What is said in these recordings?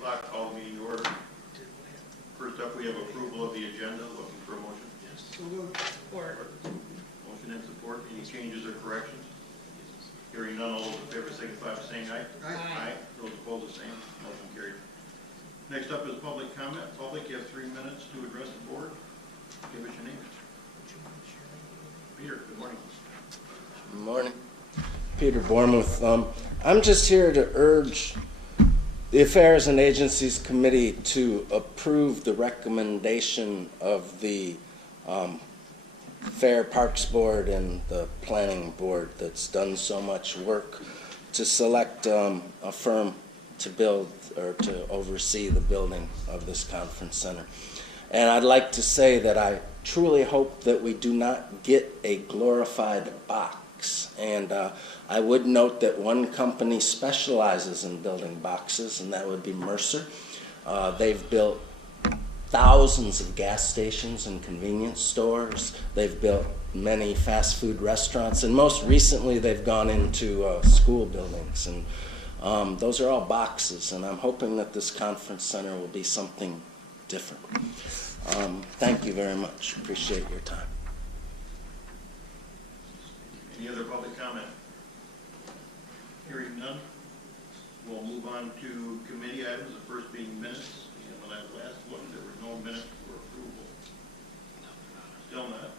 o'clock, call the meeting to order. First up, we have approval of the agenda. Looking for a motion. Support. Motion and support. Any changes or corrections? Hearing none, all those in favor signify by saying aye. Aye. Those opposed, the same. Motion carried. Next up is public comment. Public, you have 3 minutes to address the board. Give us your name. Peter, good morning. Good morning. Peter Bormuth. I'm just here to urge the Affairs and Agencies Committee to approve the recommendation of the Fair Parks Board and the Planning Board that's done so much work to select a firm to build or to oversee the building of this conference center. And I'd like to say that I truly hope that we do not get a glorified box. And I would note that one company specializes in building boxes, and that would be Mercer. They've built thousands of gas stations and convenience stores. They've built many fast food restaurants, and most recently they've gone into school buildings. And those are all boxes, and I'm hoping that this conference center will be something different. Thank you very much. Appreciate your time. Any other public comment? Hearing none, we'll move on to committee items. The first being minutes. And when I last looked, there were no minutes for approval. Still not.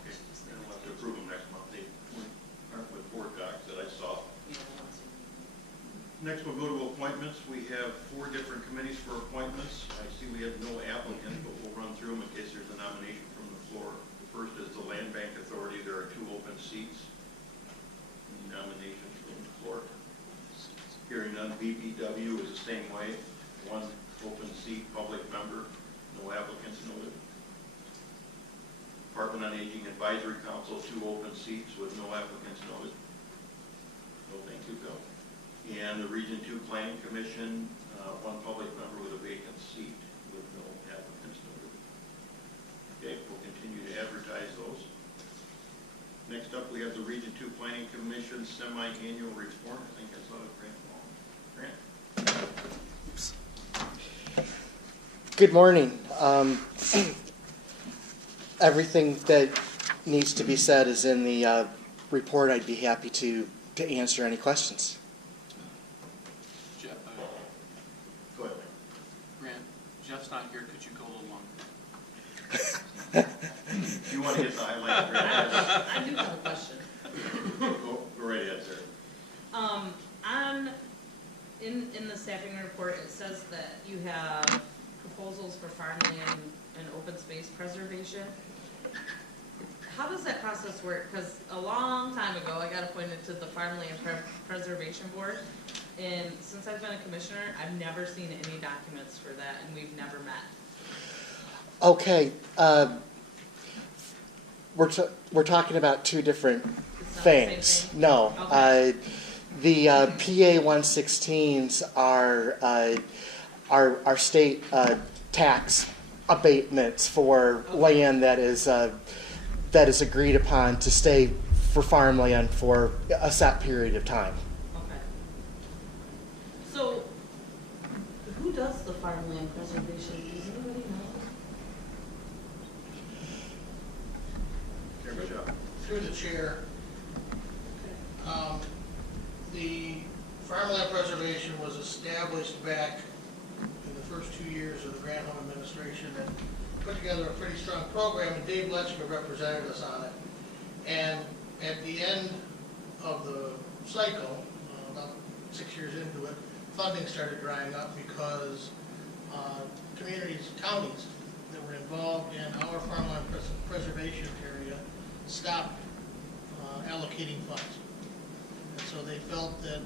Okay, then we'll have to approve them next month. They aren't with board docs that I saw. Next, we'll go to appointments. We have 4 different committees for appointments. I see we have no applicants, but we'll run through them in case there's a nomination from the floor. The first is the Land Bank Authority. There are 2 open seats. Any nominations from the floor? Hearing none. BPW is the same way. 1 open seat, public member. No applicants noted. Department on Aging Advisory Council, 2 open seats with no applicants noted. No, thank you, Bill. And the Region 2 Planning Commission, 1 public member with a vacant seat with no applicants noted. Okay, we'll continue to advertise those. Next up, we have the Region 2 Planning Commission semi-annual report. I think I saw it, Grant. Good morning. Everything that needs to be said is in the report. I'd be happy to answer any questions. Jeff, Go ahead. Grant, Jeff's not here. Could you go a little longer? Do you want to get the highlight, Grant? I do have a question. Go right ahead, sir. In the staffing report, it says that you have proposals for farmland and open space preservation. How does that process work? Because a long time ago, I got appointed to the Farmland Preservation Board, and since I've been a commissioner, I've never seen any documents for that, and we've never met. Okay. We're talking about 2 different things. Same thing? No. Okay. The PA 116s are state tax abatements for land that is agreed upon to stay for farmland for a set period of time. Okay. So, who does the farmland preservation? Does anybody know? Chairman Shaw. Through the chair, the farmland preservation was established back in the first 2 years of the Granholm administration and put together a pretty strong program, and Dave Letchman represented us on it. And at the end of the cycle, about 6 years into it, funding started drying up because communities, counties that were involved in our farmland preservation area stopped allocating funds. And so they felt that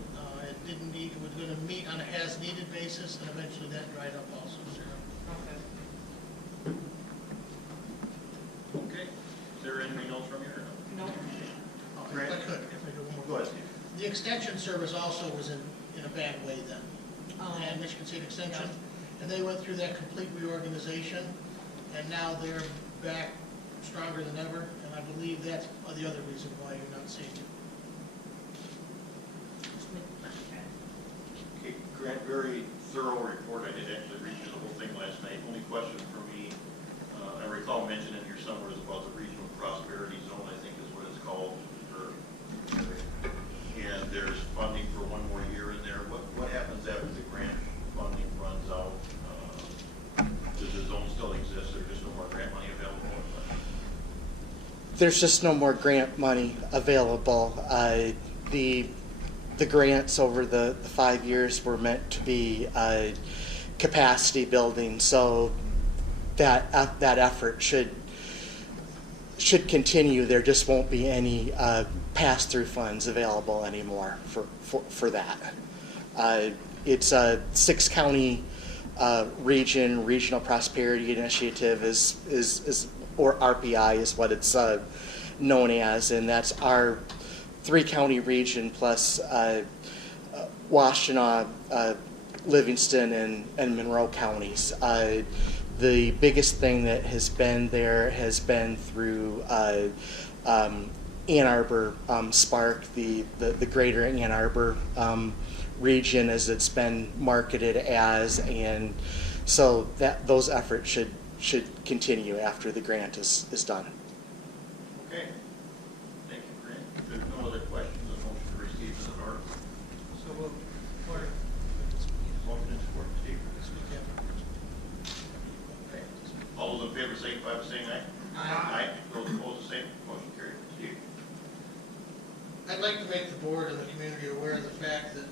it was going to meet on a as-needed basis, and eventually that dried up also, Sarah. Okay. Okay. Is there anything else from you or no? No. If I could, if I do one more. Go ahead, Steve. The extension service also was in a bad way then. And Michigan State Extension, and they went through that complete reorganization, and now they're back stronger than ever, and I believe that's the other reason why you're not seeing it. there's just no more grant money available. The grants over the 5 years were meant to be capacity building, so that effort should continue. There just won't be any pass-through funds available anymore for that. It's a 6-county regional prosperity initiative is or RPI is what it's known as, and that's our 3-county region plus Washtenaw, Livingston, and Monroe counties. The biggest thing that has been there has been through Ann Arbor Spark, the greater Ann Arbor region, as it's been marketed as, and so that those efforts should continue after the grant is done. Okay. Thank you, Grant. If there's no other questions, a motion to receive is in order. So we'll, or, Motion and support, Steve. Okay. All those in favor signify by saying aye. Aye. Those opposed, the same. Motion carried. Steve. I'd like to make the board and the community aware of the fact that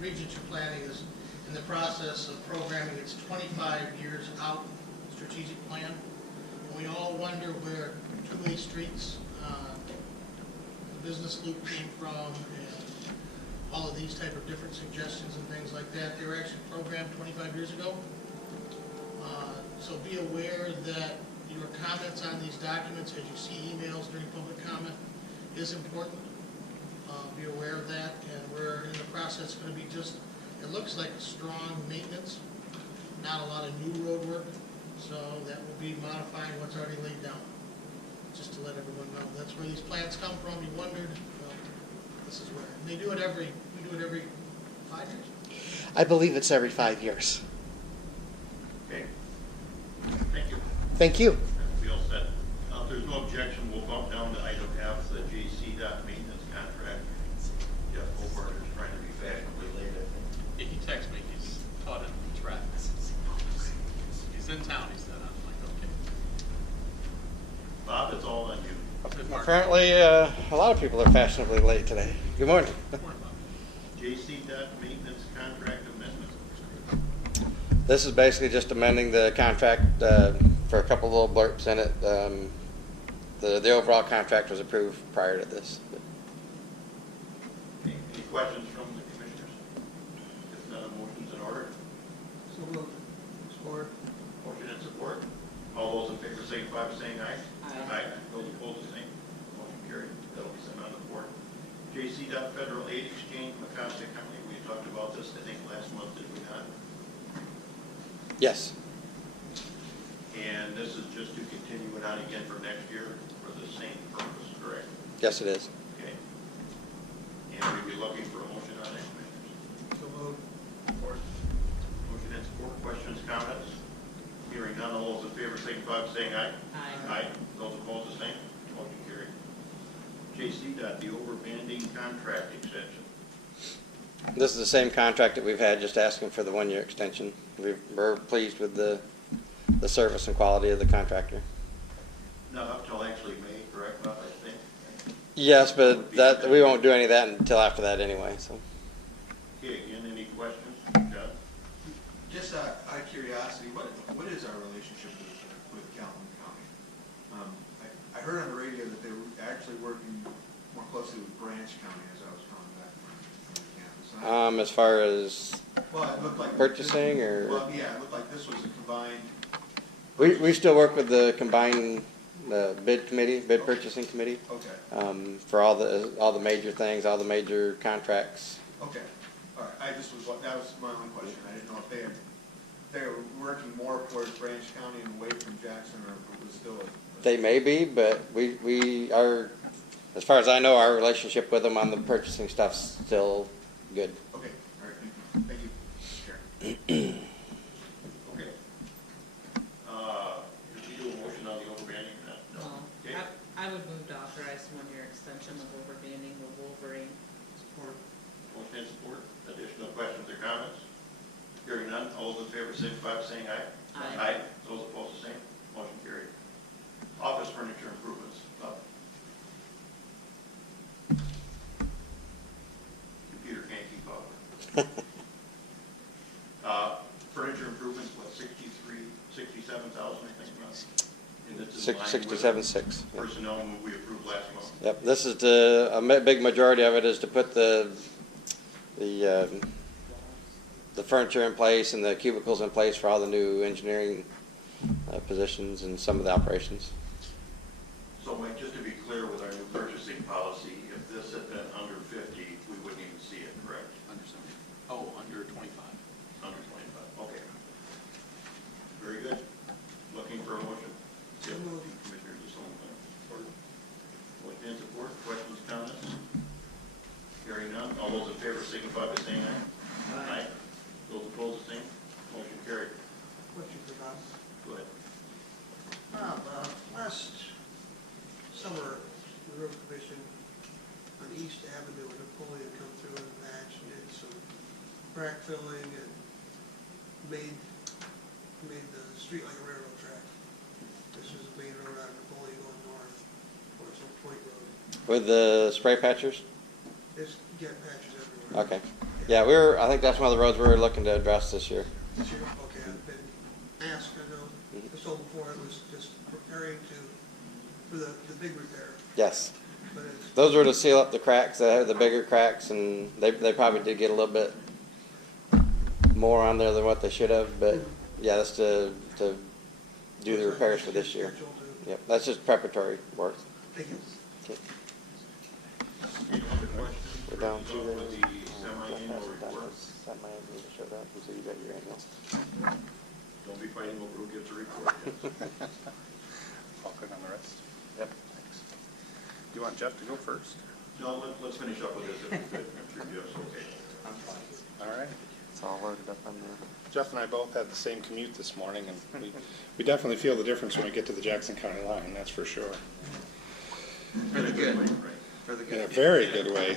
Region 2 Planning is in the process of programming its 25 years out strategic plan. And we all wonder where two-way streets, the business loop came from, and all of these type of different suggestions and things like that. They were actually programmed 25 years ago. So be aware that your comments on these documents, as you see emails during public comment, is important. Be aware of that, and we're in the process going to be just, it looks like a strong maintenance, not a lot of new road work, so that will be modifying what's already laid down, just to let everyone know. That's where these plans come from. You wondered, well, this is where. And we do it every 5 years? I believe it's every 5 years. Okay. Thank you. Thank you. That will be all set. If there's no objection, we'll bump down to item F, the JC maintenance contract. Jeff Hobart is trying to be fashionably late, I think. Yeah, he texted me, he's caught in traffic. He's in town, he said, I'm like, okay. Bob, it's all on you. Good, Mark. Apparently, a lot of people are fashionably late today. Good morning. Good morning, Bob. JC maintenance contract amendment. This is basically just amending the contract for a couple little blurps in it. The overall contract was approved prior to this. Any questions from the commissioners? If none, a motion's in order. So moved. Support. Motion and support. All those in favor signify by saying aye. Aye. Those opposed, the same. Motion carried. That'll be sent on the board. JC Federal Aid Exchange, Macomb County. We talked about this, I think, last month, did we not? Yes. And this is just to continue it on again for next year for the same purpose, correct? Yes, it is. Okay. And we'd be looking for a motion on that, commissioners. So moved. Support. Motion and support. Questions, comments? Hearing none, all those in favor signify by saying aye. Aye. Those opposed, the same. Motion carried. JC the overbanding contract extension. This is the same contract that we've had, just asking for the 1-year extension. We're pleased with the service and quality of the contractor. Not up till actually May, correct, Bob, I think? Yes, but that we won't do any of that until after that anyway. So. Okay, again, any questions? John? Just out of curiosity, what is our relationship with Calhoun County? I heard on the radio that they were actually working more closely with Branch County as I was coming back from the campus. As far as Well, it looked like purchasing, or well, yeah, it looked like this was a combined. we still work with the combined bid purchasing committee. Okay. For all the major things, all the major contracts. Okay. All right. That was my only question. I didn't know if they were working more towards Branch County and away from Jackson, or if it was still They may be, but we are, as far as I know, our relationship with them on the purchasing stuff's still good. Okay. All right. Thank you. Sure. Okay. Did you do a motion on the overbanding? No. Okay. I would move to authorize 1-year extension of overbanding the Wolverine. Support. Motion and support. Additional questions or comments? Hearing none, all those in favor signify by saying aye. Aye. Those opposed, the same. Motion carried. Office furniture improvements. 67.6. Yep. Personnel move we approved last month. Yep, this is big majority of it is to put the furniture in place and the cubicles in place for all the new engineering positions and some of the operations. So Mike, just to be clear with our new purchasing policy, if this had been under 50, we wouldn't even see it, correct? Under 70. Oh, under 25. Under 25, okay. Very good. Looking for a motion. So moved. Commissioner DeSalvo. Motion and support. Questions, comments? Hearing none. All those in favor signify by saying aye. Aye. Those opposed, the same. Motion carried. Question for Bob. Go ahead. Last summer, the road commission on East Avenue in Napoleon come through and matched and did some crack filling and made the street like a railroad track. This is the main road out of Napoleon going north, or it's on Point Road. With the spray patchers? There's get patches everywhere. Okay. Yeah, I think that's one of the roads we're looking to address this year. This year, okay, I've been asked, I know, I told before, it was just preparing for the big repair, Yes. but it's, Those were to seal up the cracks, the bigger cracks, and they probably did get a little bit more on there than what they should have, but yeah, that's to do the repairs for this year. scheduled to- Yep, that's just preparatory work. Thank you. Okay. Any other questions? We're down to With the semi-annual report. Show that, so you got your annual. Don't be fighting over who gets a report. All good on the rest? Yep. Thanks. Do you want Jeff to go first? No, let's finish up with this if we could. I'm sure Jeff's okay. I'm fine. All right. It's all loaded up on there. Jeff and I both had the same commute this morning, and we definitely feel the difference when we get to the Jackson County line, that's for sure. In a good way, right? In a very good way.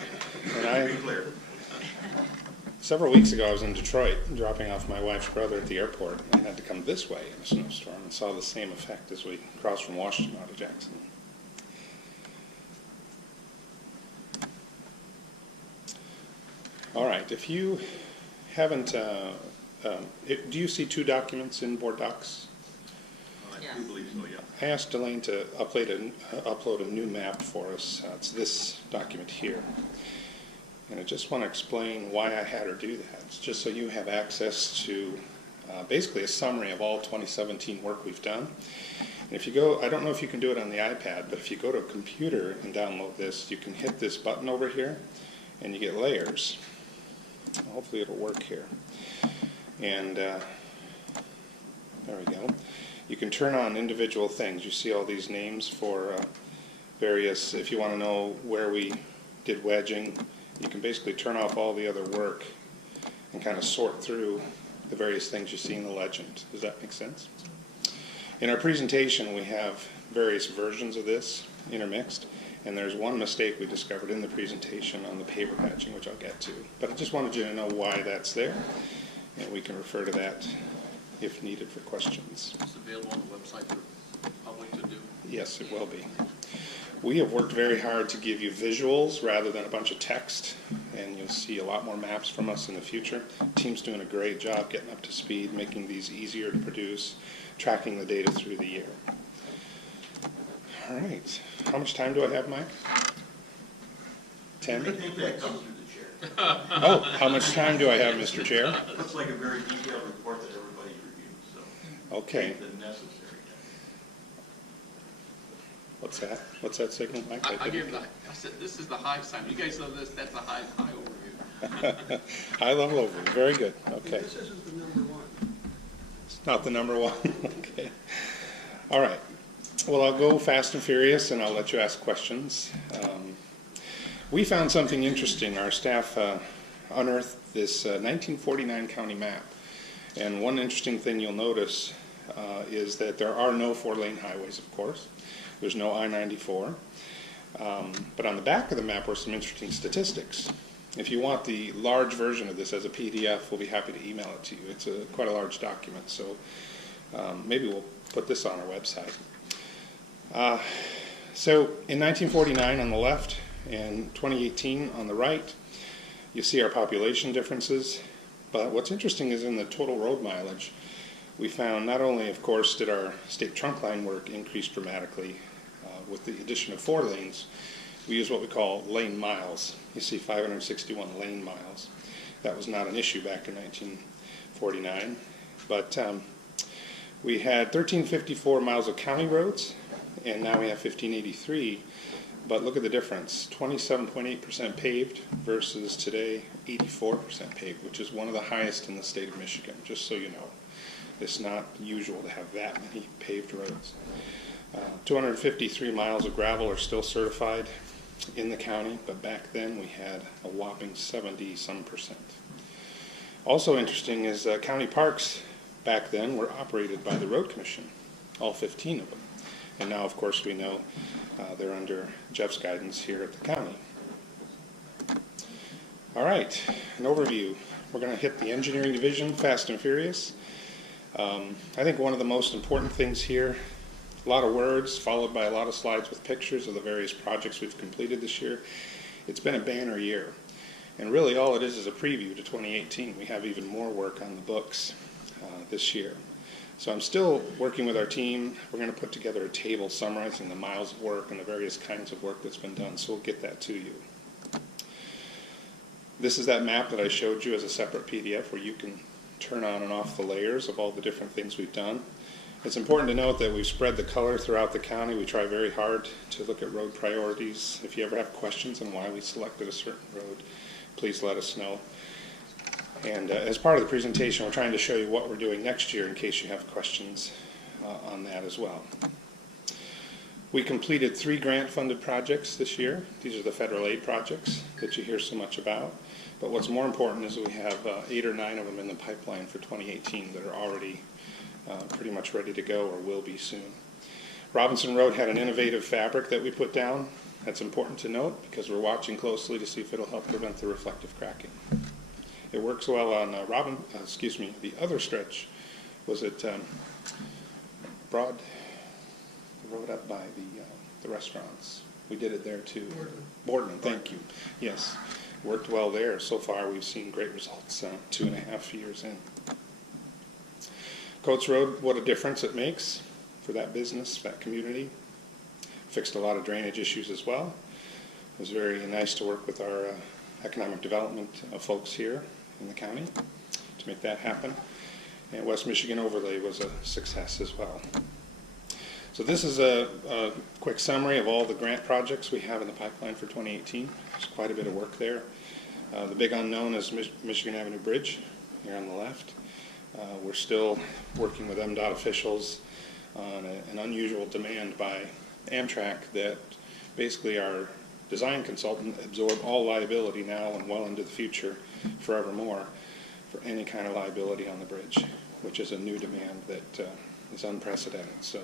And To be clear. several weeks ago, I was in Detroit dropping off my wife's brother at the airport, and had to come this way in a snowstorm, and saw the same effect as we crossed from Washington out of Jackson. All right, if you haven't, do you see two documents in Board Docs? I do believe so, yeah. I asked Elaine to upload a new map for us. It's this document here. And I just want to explain why I had her do that. It's just so you have access to basically a summary of all 2017 work we've done. And if you go, I don't know if you can do it on the iPad, but if you go to a computer and download this, you can hit this button over here and you get layers. Hopefully it'll work here. And there we go. You can turn on individual things. You see all these names for various, if you want to know where we did wedging, you can basically turn off all the other work and kind of sort through the various things you see in the legend. Does that make sense? In our presentation, we have various versions of this intermixed, and there's one mistake we discovered in the presentation on the paper patching, which I'll get to. But I just wanted you to know why that's there, and we can refer to that if needed for questions. It's available on the website for the public to do. Yes, it will be. We have worked very hard to give you visuals rather than a bunch of text, and you'll see a lot more maps from us in the future. The team's doing a great job getting up to speed, making these easier to produce, tracking the data through the year. All right. How much time do I have, Mike? 10? I think that comes through the chair. Oh, how much time do I have, Mr. Chair? Looks like a very detailed report that everybody's reviewed, so. Okay. Take the necessary time. What's that? What's that signal, Mike? I gave I said, this is the high sign. You guys know this, that's a high overview. High level overview. Very good. Okay. This isn't the number one. It's not the number one. Okay. All right. Well, I'll go fast and furious, and I'll let you ask questions. We found something interesting. Our staff unearthed this 1949 county map. And one interesting thing you'll notice is that there are no four-lane highways, of course. There's no I-94. But on the back of the map were some interesting statistics. If you want the large version of this as a PDF, we'll be happy to email it to you. It's quite a large document, so maybe we'll put this on our website. So in 1949 on the left and 2018 on the right, you see our population differences. But what's interesting is in the total road mileage, we found not only, of course, did our state trunk line work increase dramatically with the addition of 4 lanes, we use what we call lane miles. You see 561 lane miles. That was not an issue back in 1949. But we had 1,354 miles of county roads, and now we have 1,583. But look at the difference, 27.8% paved versus today 84% paved, which is one of the highest in the state of Michigan, just so you know. It's not usual to have that many paved roads. 253 miles of gravel are still certified in the county, but back then we had a whopping 70-some%. Also interesting is county parks back then were operated by the Road Commission, all 15 of them. And now, of course, we know they're under Jeff's guidance here at the county. All right, an overview. We're going to hit the engineering division fast and furious. I think one of the most important things here, a lot of words followed by a lot of slides with pictures of the various projects we've completed this year. It's been a banner year. And really all it is a preview to 2018. We have even more work on the books this year. So I'm still working with our team. We're going to put together a table summarizing the miles of work and the various kinds of work that's been done, so we'll get that to you. This is that map that I showed you as a separate PDF where you can turn on and off the layers of all the different things we've done. It's important to note that we've spread the color throughout the county. We try very hard to look at road priorities. If you ever have questions on why we selected a certain road, please let us know. And as part of the presentation, we're trying to show you what we're doing next year in case you have questions on that as well. We completed 3 grant-funded projects this year. These are the federal aid projects that you hear so much about. But what's more important is we have 8 or 9 of them in the pipeline for 2018 that are already pretty much ready to go or will be soon. Robinson Road had an innovative fabric that we put down. That's important to note because we're watching closely to see if it'll help prevent the reflective cracking. It works well on the other stretch was at Broad, the road up by the restaurants. We did it there too. Boardman, thank you. Yes, worked well there. So far we've seen great results 2.5 years in. Coates Road, what a difference it makes for that business, that community. Fixed a lot of drainage issues as well. It was very nice to work with our economic development folks here in the county to make that happen. And West Michigan Overlay was a success as well. So this is a quick summary of all the grant projects we have in the pipeline for 2018. There's quite a bit of work there. The big unknown is Michigan Avenue Bridge here on the left. We're still working with MDOT officials on an unusual demand by Amtrak that basically our design consultant absorb all liability now and well into the future forevermore for any kind of liability on the bridge, which is a new demand that is unprecedented. So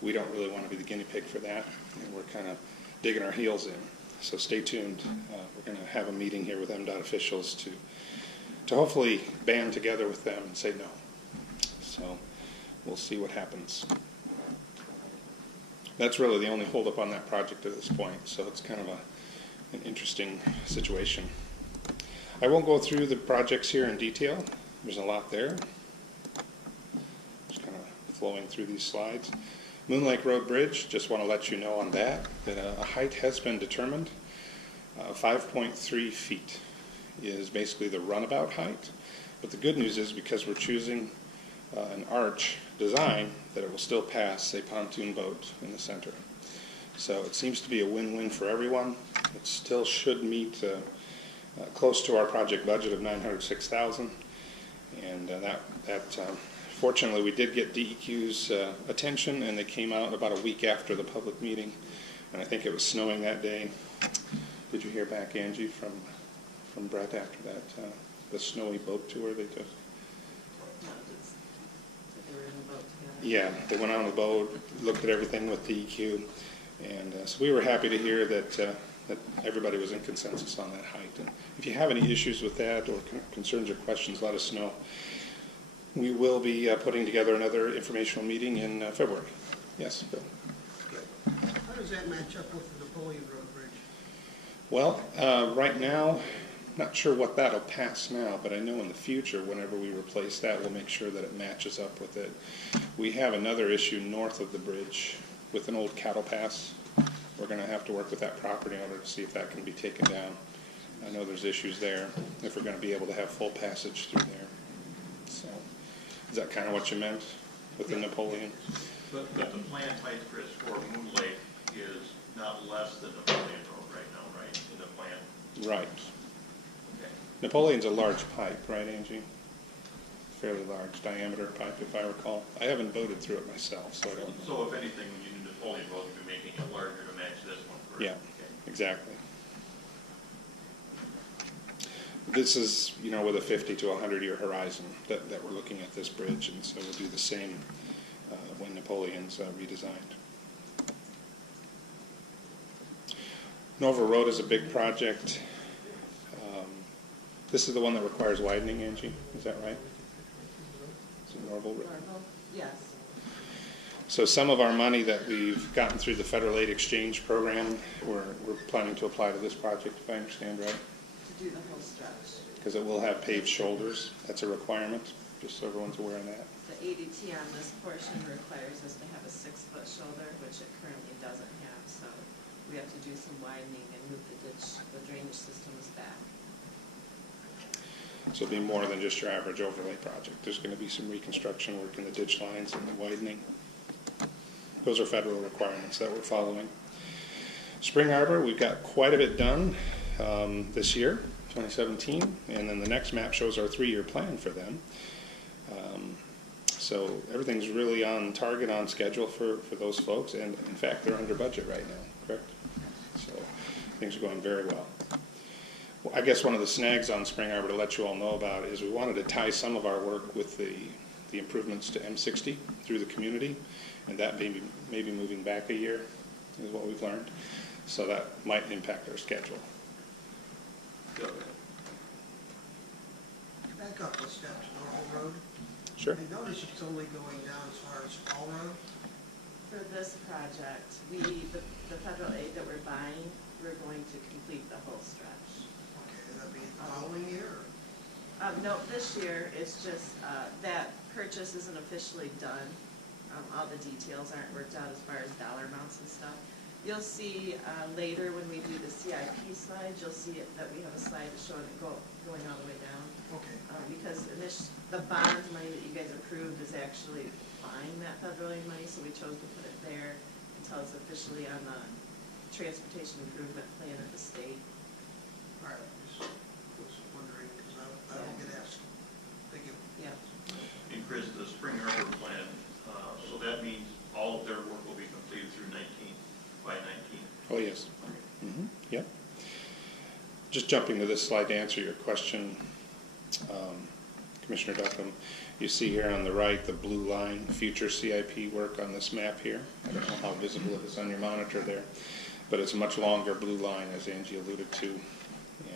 we don't really want to be the guinea pig for that, and we're kind of digging our heels in. So stay tuned. We're going to have a meeting here with MDOT officials to hopefully band together with them and say no. So we'll see what happens. That's really the only holdup on that project at this point, so it's kind of an interesting situation. I won't go through the projects here in detail. There's a lot there. Just kind of flowing through these slides. Moon Lake Road Bridge, just want to let you know on that a height has been determined. 5.3 feet is basically the runabout height. But the good news is because we're choosing an arch design that it will still pass a pontoon boat in the center. So it seems to be a win-win for everyone. It still should meet close to our project budget of $906,000, and fortunately we did get DEQ's attention, and they came out about a week after the public meeting, and I think it was snowing that day. Did you hear back, Angie, from Brett after that, the snowy boat tour they took? Yeah, they went on the boat, looked at everything with DEQ, and so we were happy to hear that everybody was in consensus on that height. And if you have any issues with that or concerns or questions, let us know. We will be putting together another informational meeting in February. Yes, Bill? How does that match up with the Napoleon Road Bridge? Well, right now, Not sure what that'll pass now, but I know in the future, whenever we replace that, we'll make sure that it matches up with it. We have another issue north of the bridge with an old cattle pass. We're gonna have to work with that property owner to see if that can be taken down. I know there's issues there, if we're gonna be able to have full passage through there. So, is that kind of what you meant with the Napoleon? But the plan type, Chris, for Moon Lake is not less than Napoleon Road right now, right, in the plan? Right. Okay. Napoleon's a large pipe, right, Angie? Fairly large diameter pipe, if I recall. I haven't voted through it myself, so I don't know. So if anything, when you do Napoleon Road, you'll be making it larger to match this one, correct? Yeah, Okay. exactly. This is, you know, with a 50 to 100-year horizon that we're looking at this bridge, and so we'll do the same when Napoleon's redesigned. Nova Road is a big project. This is the one that requires widening, Angie, is that right? Is it Norval Road? Norval? Yes. So some of our money that we've gotten through the Federal Aid Exchange Program, we're planning to apply to this project, if I understand right? To do the whole stretch. Because it will have paved shoulders. That's a requirement, just so everyone's aware of that. The ADT on this portion requires us to have a 6-foot shoulder, which it currently doesn't have, so we have to do some widening and move the ditch, the drainage systems back. So it'll be more than just your average overlay project. There's going to be some reconstruction work in the ditch lines and the widening. Those are federal requirements that we're following. Spring Arbor, we've got quite a bit done this year, 2017, and then the next map shows our 3-year plan for them. So everything's really on target, on schedule for those folks, and in fact, they're under budget right now, correct? So things are going very well. Well, I guess one of the snags on Spring Arbor to let you all know about is we wanted to tie some of our work with the improvements to M60 through the community, and that may be moving back a year, is what we've learned. So that might impact our schedule. Good. Back up a step to Norval Road. Sure. I notice it's only going down as far as Fall Road. For this project, the federal aid that we're buying, we're going to complete the whole stretch. Okay, that'll be the following year? No, this year, it's just, that purchase isn't officially done. All the details aren't worked out as far as dollar amounts and stuff. You'll see later when we do the CIP slide, you'll see that we have a slide showing it going all the way down. Okay. Because the bond money that you guys approved is actually buying that federal aid money, so we chose to put it there until it's officially on the transportation improvement plan of the state. All right, just was wondering, because I don't get asked. Thank you. Yeah. And Chris, the Spring Arbor plan, so that means all of their work will be completed through 19, by 19? Oh, yes. Yep. Just jumping to this slide to answer your question, Commissioner Duckham, you see here on the right the blue line, future CIP work on this map here. I don't know how visible it is on your monitor there, but it's a much longer blue line, as Angie alluded to,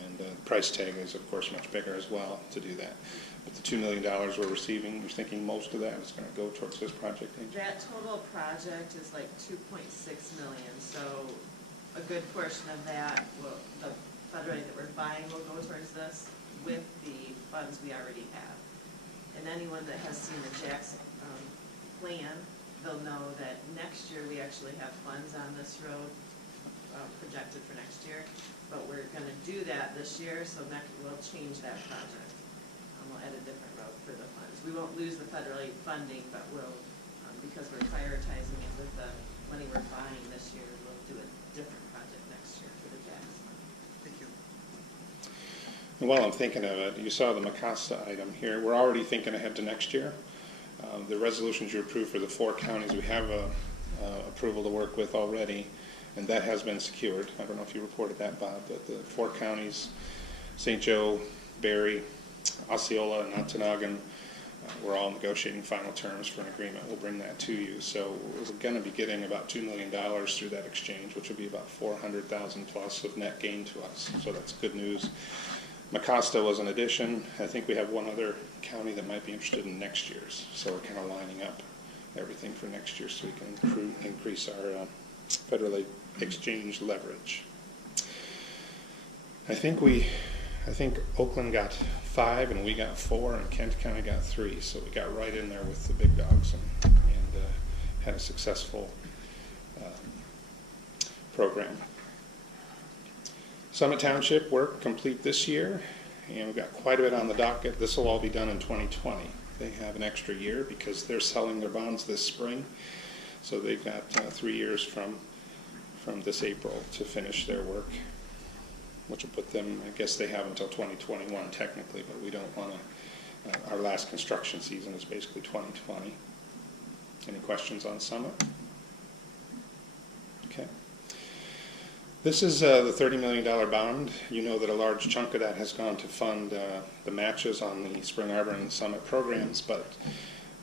and the price tag is, of course, much bigger as well to do that. But the $2 million we're receiving, you're thinking most of that is going to go towards this project, Angie? That total project is like 2.6 million, so a good portion of that will, the federal aid that we're buying will go towards this with the funds we already have. And anyone that has seen the Jackson plan, they'll know that next year we actually have funds on this road projected for next year, but we're going to do that this year, so we'll change that project. We'll add a different road for the funds. We won't lose the federal aid funding, but we'll, because we're prioritizing it with the money we're buying this year, we'll do a different project next year for the Jackson. Thank you. And while I'm thinking of it, you saw the Macasta item here. We're already thinking ahead to next year. The resolutions you approved for the 4 counties, we have approval to work with already, and that has been secured. I don't know if you reported that, Bob, but the 4 counties, St. Joe, Barry, Osceola, and Ontonagon, we're all negotiating final terms for an agreement. We'll bring that to you. So we're going to be getting about $2 million through that exchange, which will be about $400,000 plus of net gain to us. So that's good news. Macasta was an addition. I think we have one other county that might be interested in next year's. So we're kind of lining up everything for next year so we can increase our federal aid exchange leverage. I think I think Oakland got 5 and we got 4 and Kent County got 3. So we got right in there with the big dogs and had a successful program. Summit Township work complete this year, and we've got quite a bit on the docket. This will all be done in 2020. They have an extra year because they're selling their bonds this spring. So they've got 3 years from this April to finish their work, which will put them, I guess they have until 2021 technically, but we don't want to, our last construction season is basically 2020. Any questions on Summit? Okay. This is the $30 million bond. You know that a large chunk of that has gone to fund the matches on the Spring Arbor and Summit programs, but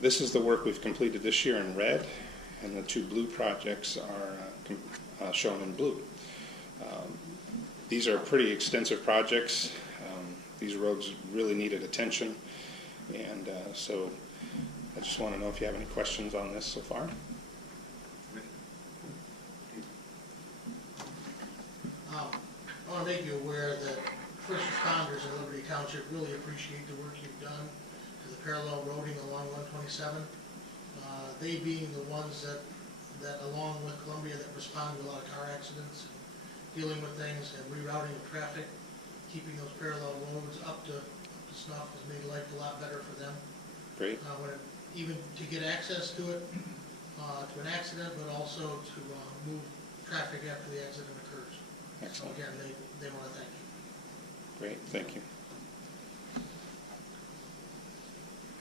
this is the work we've completed this year in red, and the 2 blue projects are shown in blue. These are pretty extensive projects. These roads really needed attention, and so I just want to know if you have any questions on this so far. I want to make you aware that first responders in Liberty Township really appreciate the work you've done to the parallel roading along 127. They being the ones that along with Columbia, that respond to a lot of car accidents, dealing with things and rerouting of traffic, keeping those parallel roads up to snuff has made life a lot better for them. Great. Even to get access to it, to an accident, but also to move traffic after the accident occurs. Excellent. So again, they want to thank you. Great, thank you.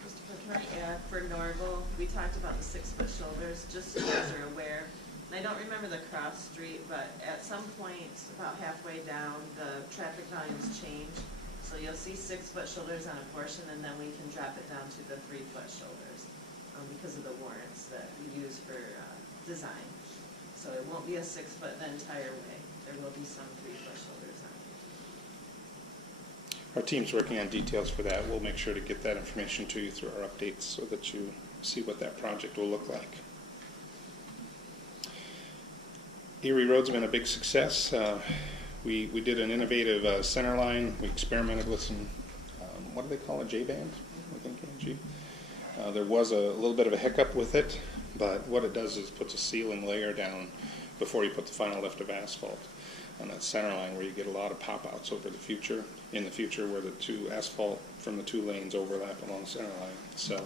Christopher, can I add, for Norval, we talked about the 6-foot shoulders, just so you guys are aware. And I don't remember the cross street, but at some point, about halfway down, the traffic volumes change. So you'll see 6-foot shoulders on a portion, and then we can drop it down to the 3-foot shoulders because of the warrants that we use for design. So it won't be a 6-foot the entire way. There will be some 3-foot shoulders on it. Our team's working on details for that. We'll make sure to get that information to you through our updates so that you see what that project will look like. Erie Road's been a big success. We did an innovative center line. We experimented with some, what do they call it, J-band, I think, AG. There was a little bit of a hiccup with it, but what it does is puts a sealing layer down before you put the final lift of asphalt on that center line, where you get a lot of pop-outs over the future, in the future, where the 2 asphalt from the 2 lanes overlap along the center line. So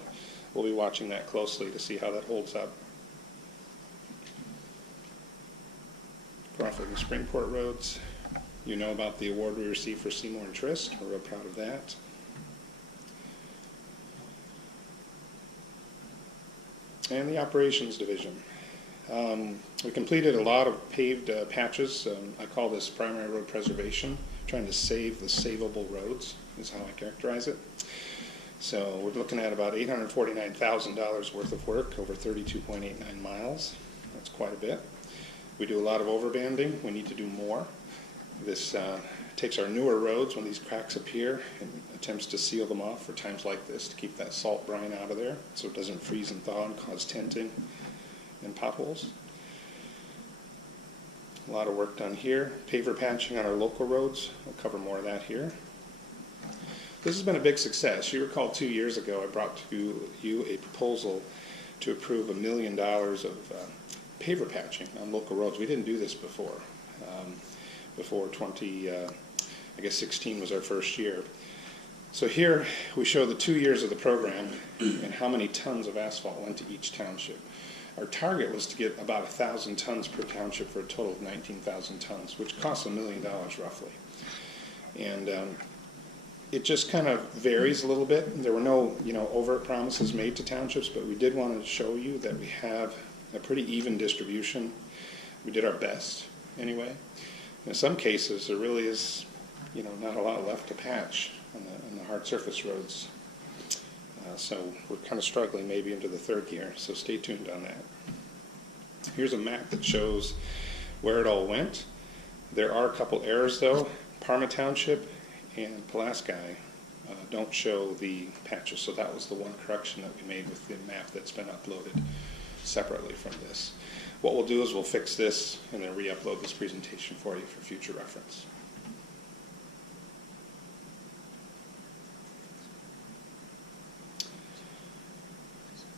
we'll be watching that closely to see how that holds up. Crawford and Springport roads. You know about the award we received for Seymour and Trist. We're real proud of that. And the operations division. We completed a lot of paved patches. I call this primary road preservation, trying to save the savable roads is how I characterize it. So we're looking at about $849,000 worth of work over 32.89 miles. That's quite a bit. We do a lot of overbanding. We need to do more. This takes our newer roads when these cracks appear and attempts to seal them off for times like this to keep that salt brine out of there so it doesn't freeze and thaw and cause tenting and potholes. A lot of work done here. Paver patching on our local roads. We'll cover more of that here. This has been a big success. You recall 2 years ago I brought to you a proposal to approve $1 million of paver patching on local roads. We didn't do this before. Before 16 was our first year. So here we show the 2 years of the program and how many tons of asphalt went to each township. Our target was to get about 1,000 tons per township for a total of 19,000 tons, which costs $1 million roughly. And it just kind of varies a little bit. There were no, overt promises made to townships, but we did want to show you that we have a pretty even distribution. We did our best anyway. In some cases, there really is, not a lot left to patch on the hard surface roads. So we're kind of struggling maybe into the 3rd year, so stay tuned on that. Here's a map that shows where it all went. There are a couple errors though. Parma Township and Pulaski don't show the patches, so that was the one correction that we made with the map that's been uploaded separately from this. What we'll do is we'll fix this and then re-upload this presentation for you for future reference.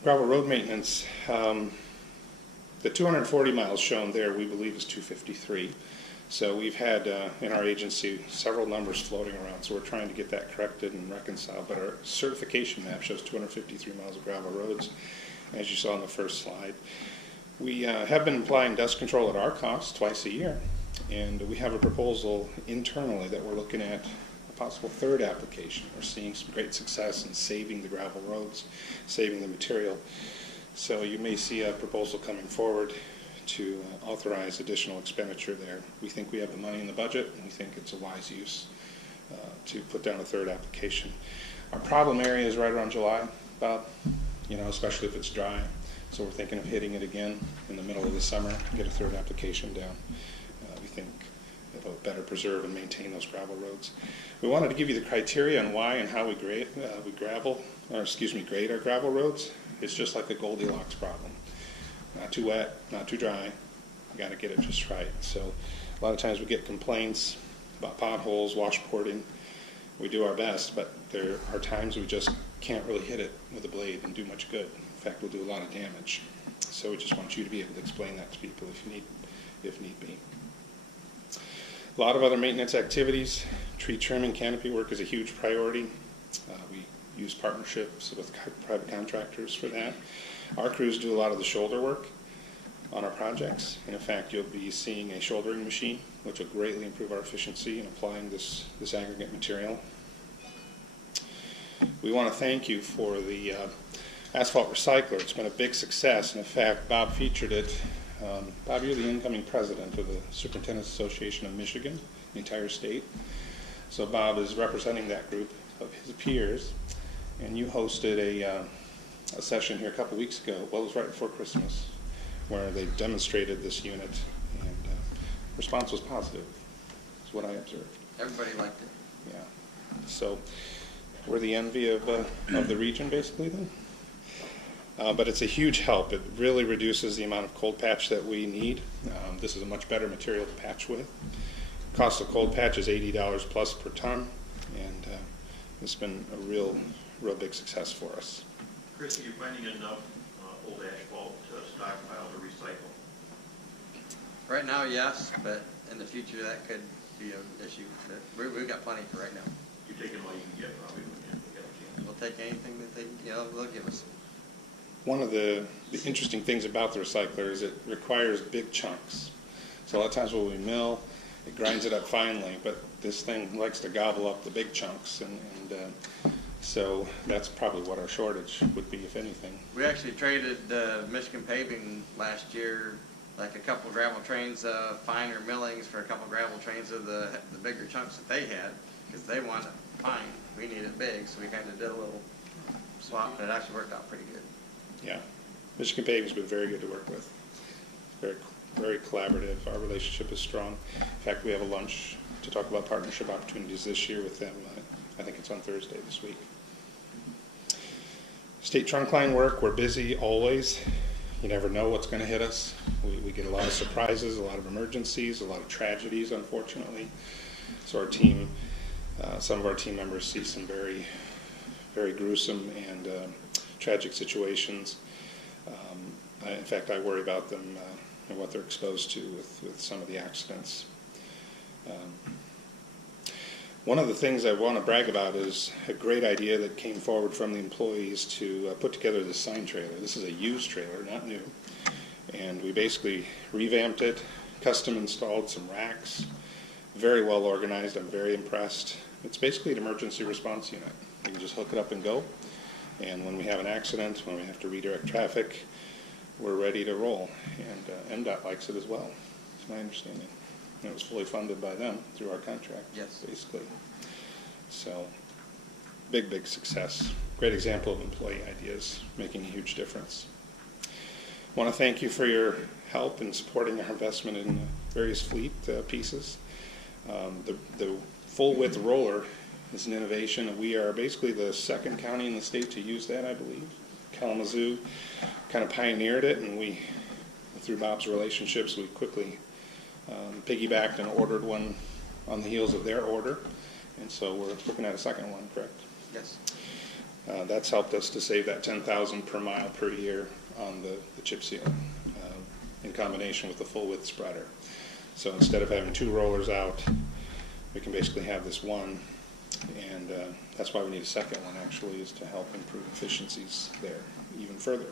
Gravel road maintenance, the 240 miles shown there, we believe is 253. So we've had, in our agency, several numbers floating around, so we're trying to get that corrected and reconciled. But our certification map shows 253 miles of gravel roads, as you saw on the first slide. We have been applying dust control at our cost twice a year, and we have a proposal internally that we're looking at a possible third application. We're seeing some great success in saving the gravel roads, saving the material. So you may see a proposal coming forward to authorize additional expenditure there. We think we have the money in the budget, and we think it's a wise use to put down a third application. Our problem area is right around July, Bob, especially if it's dry. So we're thinking of hitting it again in the middle of the summer, get a third application down. We think it'll better preserve and maintain those gravel roads. We wanted to give you the criteria on why and how we grade our gravel roads. It's just like a Goldilocks problem. Not too wet, not too dry. You got to get it just right. So a lot of times we get complaints about potholes, washboarding. We do our best, but there are times we just can't really hit it with a blade and do much good. In fact, we'll do a lot of damage. So we just want you to be able to explain that to people if need be. A lot of other maintenance activities. Tree trimming, canopy work is a huge priority. We use partnerships with private contractors for that. Our crews do a lot of the shoulder work on our projects. And in fact, you'll be seeing a shouldering machine, which will greatly improve our efficiency in applying this aggregate material. We want to thank you for the asphalt recycler. It's been a big success. And in fact, Bob featured it. Bob, you're the incoming president of the Superintendent's Association of Michigan, the entire state. So Bob is representing that group of his peers. And you hosted a session here a couple weeks ago. Well, it was right before Christmas, where they demonstrated this unit, and response was positive, is what I observed. Everybody liked it. Yeah. So we're the envy of the region, basically, then. But it's a huge help. It really reduces the amount of cold patch that we need. This is a much better material to patch with. Cost of cold patch is $80 plus per ton, and it's been a real big success for us. Chris, are you finding enough old asphalt stockpile to recycle? Right now, yes, but in the future that could be an issue. But we've got plenty for right now. You're taking what you can get, probably, when you get a chance. We'll take anything that they'll give us. One of the interesting things about the recycler is it requires big chunks. So a lot of times when we mill, it grinds it up finely, but this thing likes to gobble up the big chunks, and so that's probably what our shortage would be, if anything. We actually traded Michigan Paving last year, like a couple gravel trains of finer millings for a couple gravel trains of the bigger chunks that they had, because they want it fine. We need it big, so we kind of did a little swap, and it actually worked out pretty good. Yeah, Michigan Paving's been very good to work with. Very, very collaborative. Our relationship is strong. In fact, we have a lunch to talk about partnership opportunities this year with them. I think it's on Thursday this week. State trunk line work, we're busy always. You never know what's going to hit us. We get a lot of surprises, a lot of emergencies, a lot of tragedies, unfortunately. So our team, some of our team members see some very, very gruesome and tragic situations. In fact, I worry about them and what they're exposed to with some of the accidents. One of the things I want to brag about is a great idea that came forward from the employees to put together this sign trailer. This is a used trailer, not new. And we basically revamped it, custom installed some racks, very well organized. I'm very impressed. It's basically an emergency response unit. You can just hook it up and go. And when we have an accident, when we have to redirect traffic, we're ready to roll. And MDOT likes it as well, is my understanding. And it was fully funded by them through our contract, yes, basically. So, big success. Great example of employee ideas making a huge difference. I want to thank you for your help in supporting our investment in various fleet pieces. The full-width roller is an innovation, and we are basically the second county in the state to use that, I believe. Kalamazoo kind of pioneered it, and we, through Bob's relationships, we quickly piggybacked and ordered one on the heels of their order, and so we're looking at a second one, correct? Yes. That's helped us to save that 10,000 per mile per year on the chip seal in combination with the full width spreader. So instead of having 2 rollers out, we can basically have this one, and that's why we need a second one, actually, is to help improve efficiencies there even further.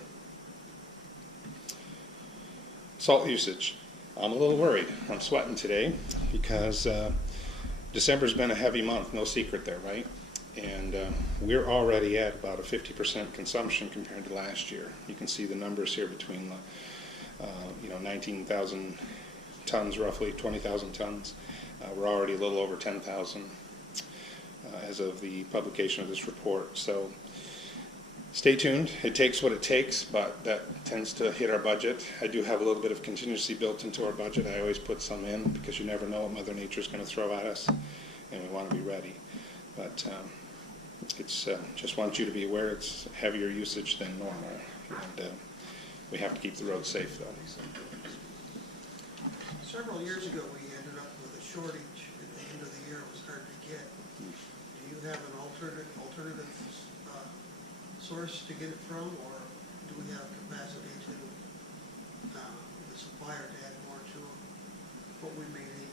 Salt usage. I'm a little worried. I'm sweating today because December's been a heavy month, no secret there, right? And we're already at about a 50% consumption compared to last year. You can see the numbers here between 19,000 tons, roughly 20,000 tons. We're already a little over 10,000 as of the publication of this report. So stay tuned. It takes what it takes, but that tends to hit our budget. I do have a little bit of contingency built into our budget. I always put some in because you never know what Mother Nature is going to throw at us, and we want to be ready. But it's just want you to be aware it's heavier usage than normal, and we have to keep the roads safe, though. Several years ago, we ended up with a shortage at the end of the year. It was hard to get. Do you have an alternative source to get it from, or do we have capacity to the supplier to add more to what we may need?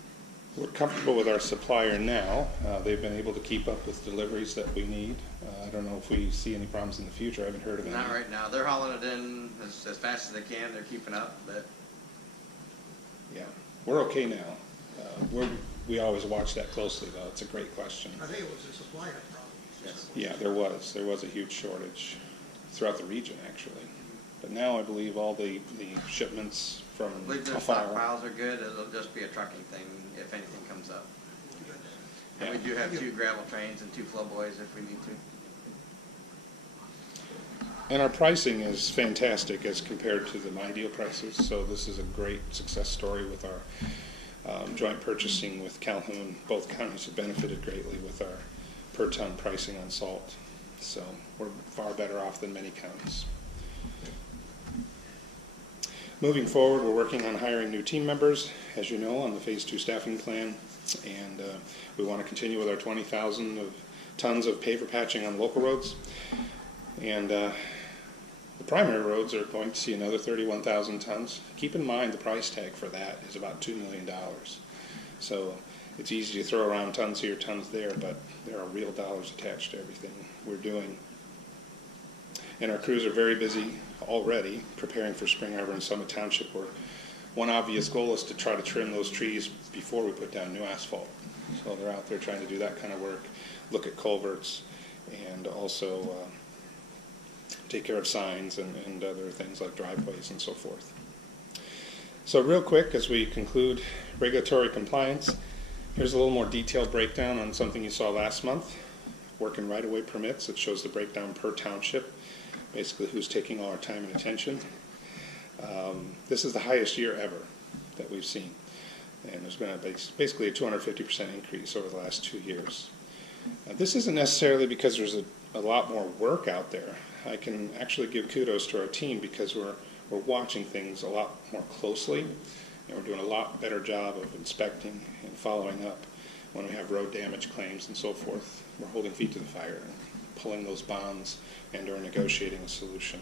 We're comfortable with our supplier now. They've been able to keep up with deliveries that we need. I don't know if we see any problems in the future. I haven't heard of any. Not right now. They're hauling it in as fast as they can. They're keeping up, but Yeah, we're okay now. We always watch that closely, though. It's a great question. I think it was a supplier problem. yes. Yeah, there was a huge shortage throughout the region, actually. But now I believe all the shipments from I believe their afar. stockpiles are good. It'll just be a trucking thing if anything comes up. And we Yeah. do have 2 gravel trains and 2 flow boys if we need to. And our pricing is fantastic as compared to the MyDeal prices, so this is a great success story with our joint purchasing with Calhoun. Both counties have benefited greatly with our per ton pricing on salt, so we're far better off than many counties. Moving forward, we're working on hiring new team members, as you know, on the Phase 2 staffing plan, and we want to continue with our 20,000 tons of paver patching on local roads. And the primary roads are going to see another 31,000 tons. Keep in mind the price tag for that is about $2 million. So it's easy to throw around tons here, tons there, but there are real dollars attached to everything we're doing. And our crews are very busy already preparing for Spring Arbor and Summit Township work. One obvious goal is to try to trim those trees before we put down new asphalt. So they're out there trying to do that kind of work, look at culverts, and also take care of signs and other things like driveways and so forth. So real quick, as we conclude regulatory compliance, here's a little more detailed breakdown on something you saw last month, work and right-of-way permits. It shows the breakdown per township, basically who's taking all our time and attention. This is the highest year ever that we've seen, and there's been basically a 250% increase over the last 2 years. This isn't necessarily because there's a lot more work out there. I can actually give kudos to our team because we're watching things a lot more closely, and we're doing a lot better job of inspecting and following up when we have road damage claims and so forth. We're holding feet to the fire and pulling those bonds and or negotiating a solution.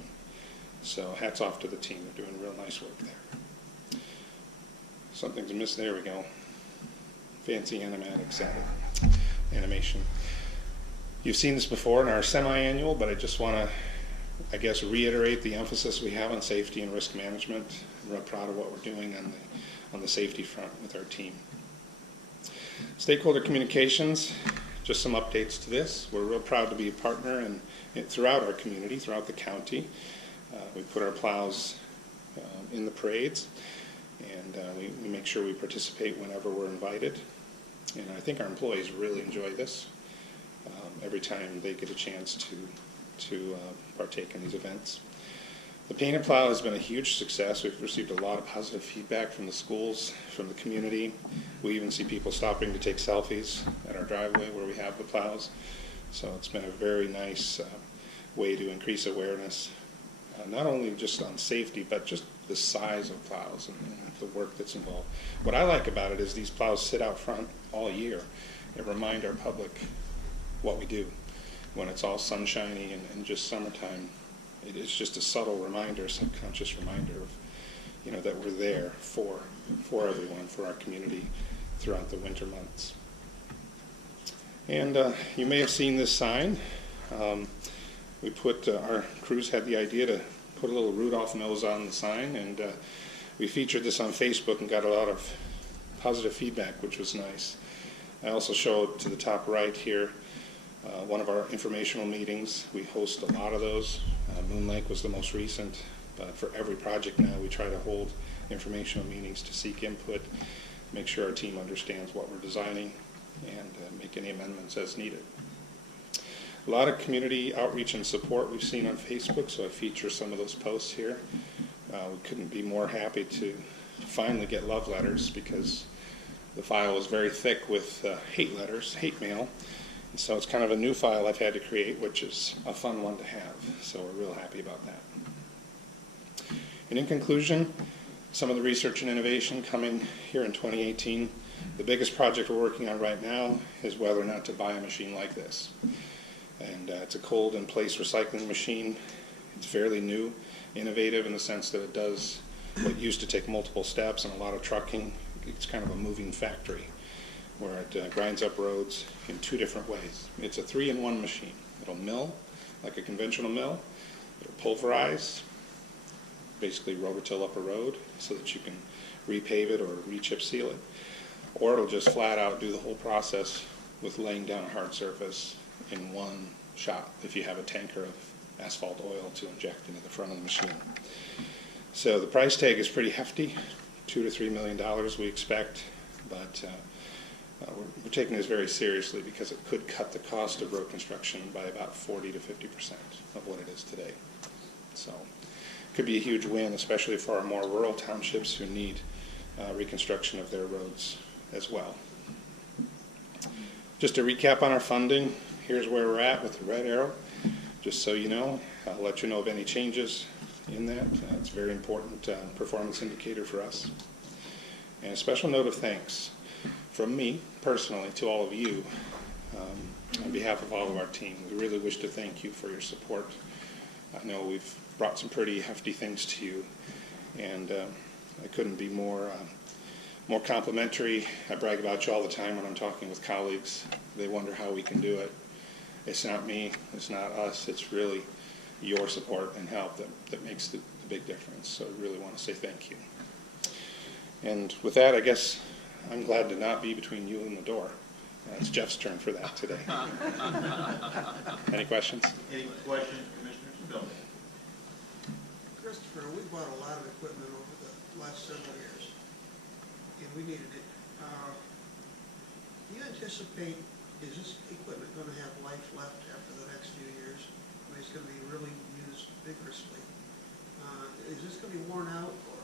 So hats off to the team. They're doing real nice work there. Something's amiss. There we go. Fancy animatics at it. Animation. You've seen this before in our semi-annual, but I just want to, I guess, reiterate the emphasis we have on safety and risk management. I'm real proud of what we're doing on the safety front with our team. Stakeholder communications, just some updates to this. We're real proud to be a partner and throughout our community, throughout the county. We put our plows in the parades, and we make sure we participate whenever we're invited. And I think our employees really enjoy this every time they get a chance to partake in these events. The painted plow has been a huge success. We've received a lot of positive feedback from the schools, from the community. We even see people stopping to take selfies at our driveway where we have the plows. So it's been a very nice way to increase awareness, not only just on safety, but just the size of plows and the work that's involved. What I like about it is these plows sit out front all year and remind our public what we do. when it's all sunshiny and just summertime, it's just a subtle reminder, subconscious reminder of, you know, that we're there for everyone, for our community throughout the winter months. And you may have seen this sign. We put, our crews had the idea to put a little Rudolph nose on the sign, and we featured this on Facebook and got a lot of positive feedback, which was nice. I also showed to the top right here one of our informational meetings. We host a lot of those. Moon Lake was the most recent, but for every project now we try to hold informational meetings to seek input, make sure our team understands what we're designing, and make any amendments as needed. A lot of community outreach and support we've seen on Facebook, so I feature some of those posts here. We couldn't be more happy to finally get love letters, because the file was very thick with hate letters, hate mail. And so it's kind of a new file I've had to create, which is a fun one to have. So we're real happy about that. And in conclusion, some of the research and innovation coming here in 2018. The biggest project we're working on right now is whether or not to buy a machine like this. And it's a cold in place recycling machine. It's fairly new, innovative in the sense that it does what used to take multiple steps and a lot of trucking. It's kind of a moving factory where it grinds up roads in 2 different ways. It's a 3-in-1 machine. It'll mill like a conventional mill. It'll pulverize, basically rototill up a road so that you can repave it or re-chip seal it. Or it'll just flat out do the whole process with laying down a hard surface in one shot if you have a tanker of asphalt oil to inject into the front of the machine. So the price tag is pretty hefty, $2 to $3 million we expect, but we're taking this very seriously because it could cut the cost of road construction by about 40 to 50% of what it is today. So it could be a huge win, especially for our more rural townships who need reconstruction of their roads as well. Just to recap on our funding, here's where we're at with the red arrow. Just so you know, I'll let you know of any changes in that. It's a very important performance indicator for us. And a special note of thanks from me personally to all of you on behalf of all of our team. We really wish to thank you for your support. I know we've brought some pretty hefty things to you, and I couldn't be more complimentary. I brag about you all the time when I'm talking with colleagues. They wonder how we can do it. It's not me, it's not us, it's really your support and help that makes the big difference. So I really want to say thank you. And with that, I guess I'm glad to not be between you and the door. It's Jeff's turn for that today. Any questions? Any questions, Commissioners? Bill? Christopher, we bought a lot of equipment over the last several years, and we needed it. Do you anticipate, is this equipment going to have life left after the next few years? I mean, it's going to be really used vigorously. Is this going to be worn out or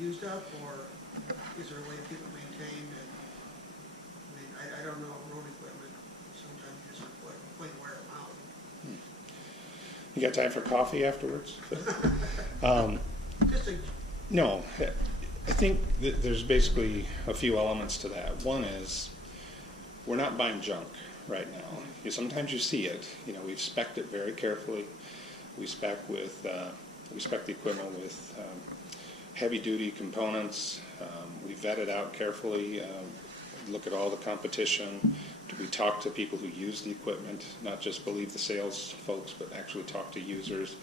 used up, or is there a way to keep it maintained? And, I mean, I don't know, road equipment, sometimes you just quite wear them out. You got time for coffee afterwards? No, I think that there's basically a few elements to that. One is we're not buying junk right now. Sometimes you see it. We've spec'd it very carefully. We spec the equipment with heavy-duty components. We vet it out carefully, look at all the competition. We talk to people who use the equipment, not just believe the sales folks, but actually talk to users.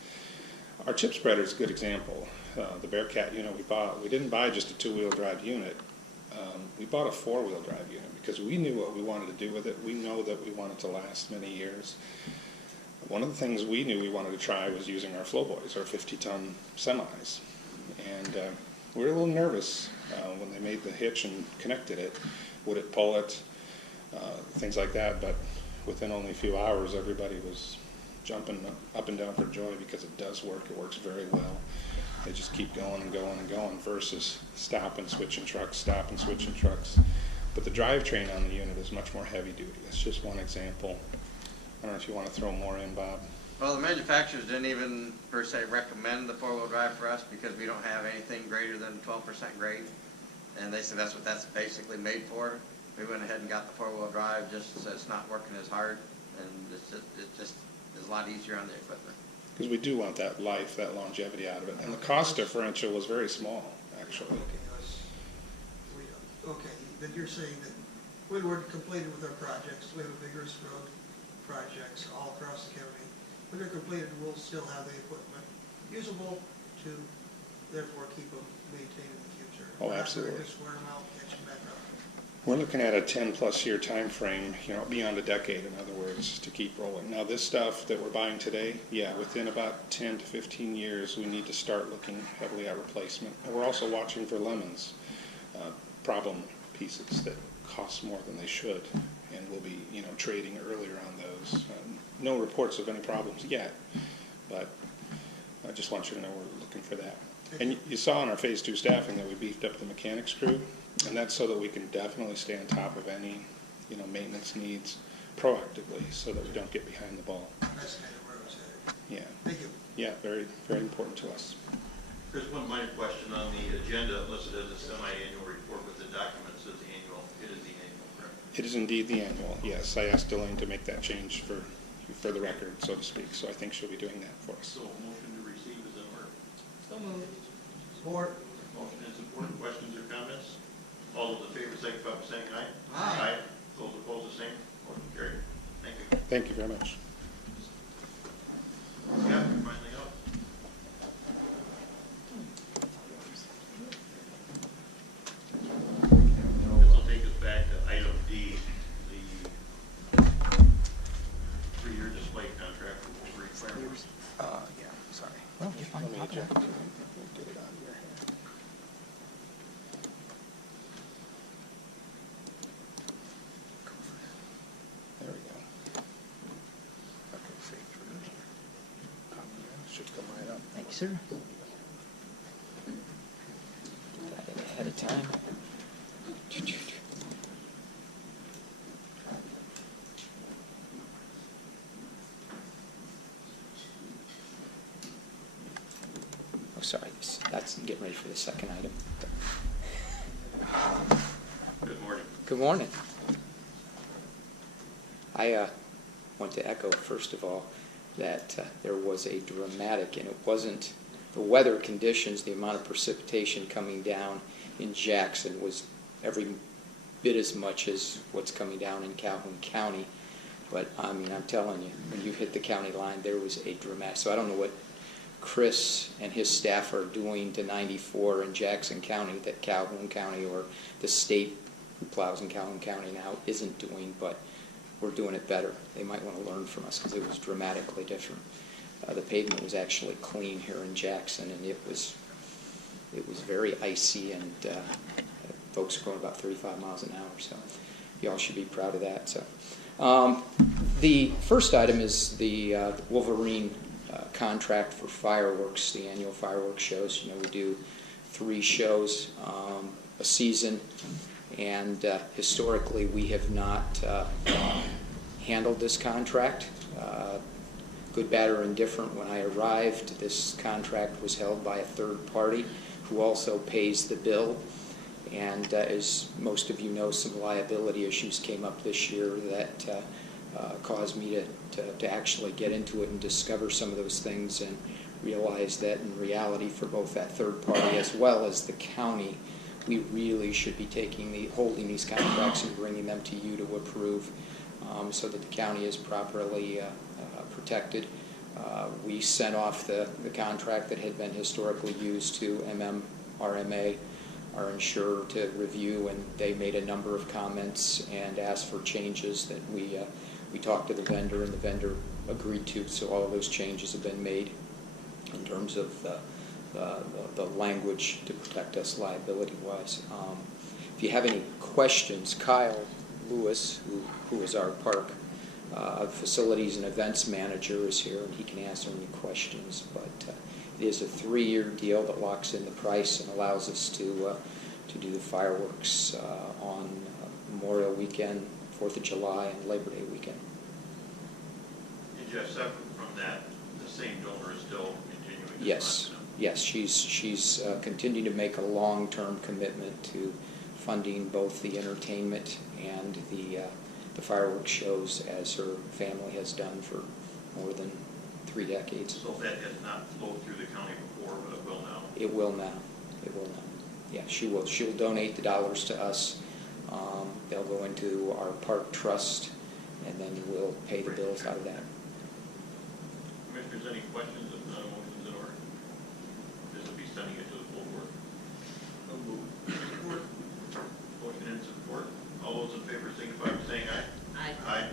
Our chip spreader is a good example. The Bearcat unit we bought, we didn't buy just a 2-wheel drive unit. We bought a 4-wheel drive unit because we knew what we wanted to do with it. We know that we wanted to last many years. One of the things we knew we wanted to try was using our Flowboys, our 50-ton semis. And we were a little nervous when they made the hitch and connected it. Would it pull it? Things like that. But within only a few hours, everybody was jumping up and down for joy because it does work. It works very well. They just keep going and going and going versus stop and switching trucks, stop and switching trucks. But the drivetrain on the unit is much more heavy duty. That's just one example. I don't know if you want to throw more in, Bob. Well, the manufacturers didn't even per se recommend the 4-wheel drive for us because we don't have anything greater than 12% grade. And they said that's what that's basically made for. We went ahead and got the 4-wheel drive just so it's not working as hard. and it just is a lot easier on the equipment. Because we do want that life, that longevity out of it. And the cost differential was very small, actually. Okay, then you're saying that when we're completed with our projects, we have a vigorous road projects all across the county. When they're completed, we'll still have the equipment usable to therefore keep them maintained in the future. Oh, absolutely. We're not going to just wear them out and catch them back up. We're looking at a 10-plus year time frame, beyond a decade, in other words, to keep rolling. Now, this stuff that we're buying today, yeah, within about 10 to 15 years, we need to start looking heavily at replacement. And we're also watching for lemons, problem pieces that cost more than they should, and we'll be, trading earlier on those. No reports of any problems yet, but I just want you to know we're looking for that. And you saw in our Phase 2 staffing that we beefed up the mechanics crew, and that's so that we can definitely stay on top of any, maintenance needs proactively, so that we don't get behind the ball. That's kind of where I was headed. Yeah. Thank you. Yeah, very, very important to us. Chris, one minor question on the agenda listed as a semi-annual report with the document says annual. It is the annual, correct? It is indeed the annual, yes. I asked Elaine to make that change for the record, so to speak, so I think she'll be doing that for us. So motion to receive is in order. So moved. Support. Motion and support. Questions or comments? All those in favor signify by saying aye. Aye. Those opposed, the same. Motion carried. Thank you. Thank you very much. Yeah, you're finally up. This will take us back to item D, the 3-year display contract for Wolverine Fireworks. Yeah, sorry. Let me eject. We'll get it on here. There we go. Okay, save for should come right up. Thank you, sir. Got it ahead of time. Oh, sorry, that's getting ready for the second item. Good morning. Good morning. I want to echo, first of all, that there was a dramatic, and it wasn't the weather conditions, the amount of precipitation coming down in Jackson was every bit as much as what's coming down in Calhoun County. But, I mean, I'm telling you, when you hit the county line, there was a dramatic, so I don't know what Chris and his staff are doing to 94 in Jackson County that Calhoun County or the state who plows in Calhoun County now isn't doing, but we're doing it better. They might want to learn from us because it was dramatically different. The pavement was actually clean here in Jackson, and it was very icy, and folks are going about 35 miles an hour, so y'all should be proud of that. So, the first item is the Wolverine contract for fireworks, the annual fireworks shows. We do 3 shows a season, and historically we have not handled this contract. Good, bad, or indifferent, when I arrived, this contract was held by a third party who also pays the bill. And as most of you know, some liability issues came up this year that caused me to actually get into it and discover some of those things and realize that in reality for both that third party as well as the county, we really should be holding these contracts and bringing them to you to approve so that the county is properly protected. We sent off the contract that had been historically used to MMRMA, our insurer, to review, and they made a number of comments and asked for changes that we talked to the vendor, and the vendor agreed to, so all of those changes have been made in terms of the language to protect us liability-wise. If you have any questions, Kyle Lewis, who is our park facilities and events manager, is here, and he can answer any questions. But it is a 3-year deal that locks in the price and allows us to do the fireworks on Memorial Weekend, 4th of July, and Labor Day weekend. And Jeff, separate from that, the same donor is still continuing to Yes. fund? Yes, she's continuing to make a long-term commitment to funding both the entertainment and the the fireworks shows as her family has done for more than 3 decades. So that has not flowed through the county before, but it will now. It will now. It will now. Yeah, she will. She'll donate the dollars to us. They'll go into our park trust, and then we'll pay the bills out of that. Commissioners, any questions? If not, motion's in order. This will be sending it to the full board. Motion and support. All those in favor signify by saying aye. Aye. Aye.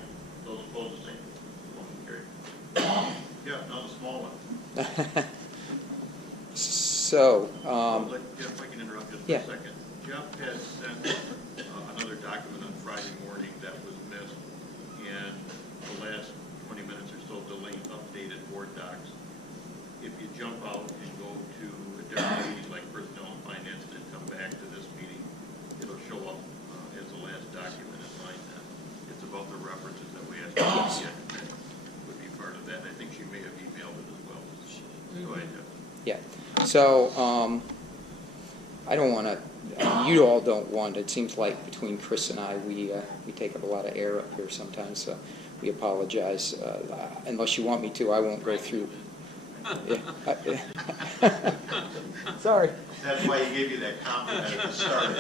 Those opposed, the same. Motion carried. Yeah, now the small one. So, Jeff, if I can interrupt just for yeah. a second. Jeff has sent another document on Friday morning that was missed, and the last 20 minutes or so delayed updated board docs. If you jump out and go to a different meeting like Personnel and Finance and then come back to this meeting, it'll show up as the last document in line then. It's about the references that we asked you to get. That would be part of that. And I think she may have emailed it as well. Go ahead, Jeff. Yeah. So, I don't want to, you all don't want, it seems like between Chris and I, we take up a lot of air up here sometimes, so we apologize. Unless you want me to, I won't go through. Yeah. Sorry. That's why he gave you that compliment at the start.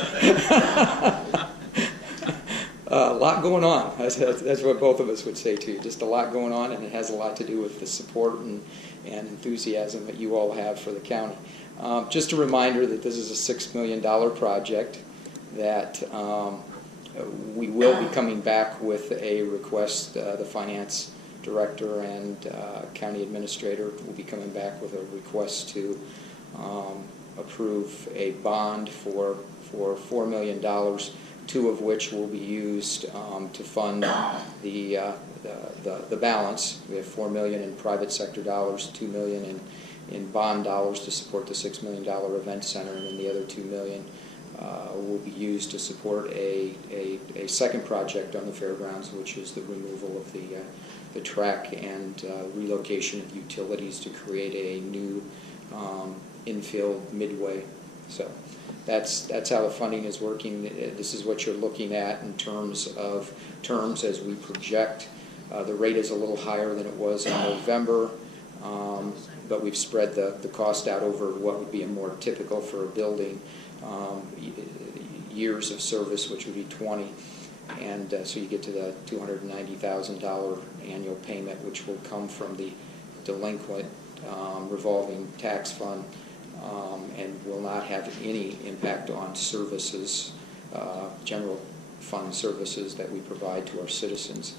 A lot going on. That's what both of us would say to you. Just a lot going on, and it has a lot to do with the support and enthusiasm that you all have for the county. Just a reminder that this is a $6 million project, that we will be coming back with a request. The finance director and county administrator will be coming back with a request to approve a bond for $4 million, 2 of which will be used to fund the balance. We have $4 million in private sector dollars, $2 million in bond dollars to support the $6 million event center, and then the other $2 million will be used to support a second project on the fairgrounds, which is the removal of the track and relocation of utilities to create a new infield midway. So that's how the funding is working. This is what you're looking at in terms of terms as we project. The rate is a little higher than it was in November, but we've spread the cost out over what would be a more typical for a building, years of service, which would be 20. And so you get to the $290,000 annual payment, which will come from the delinquent revolving tax fund, and will not have any impact on services, general fund services that we provide to our citizens.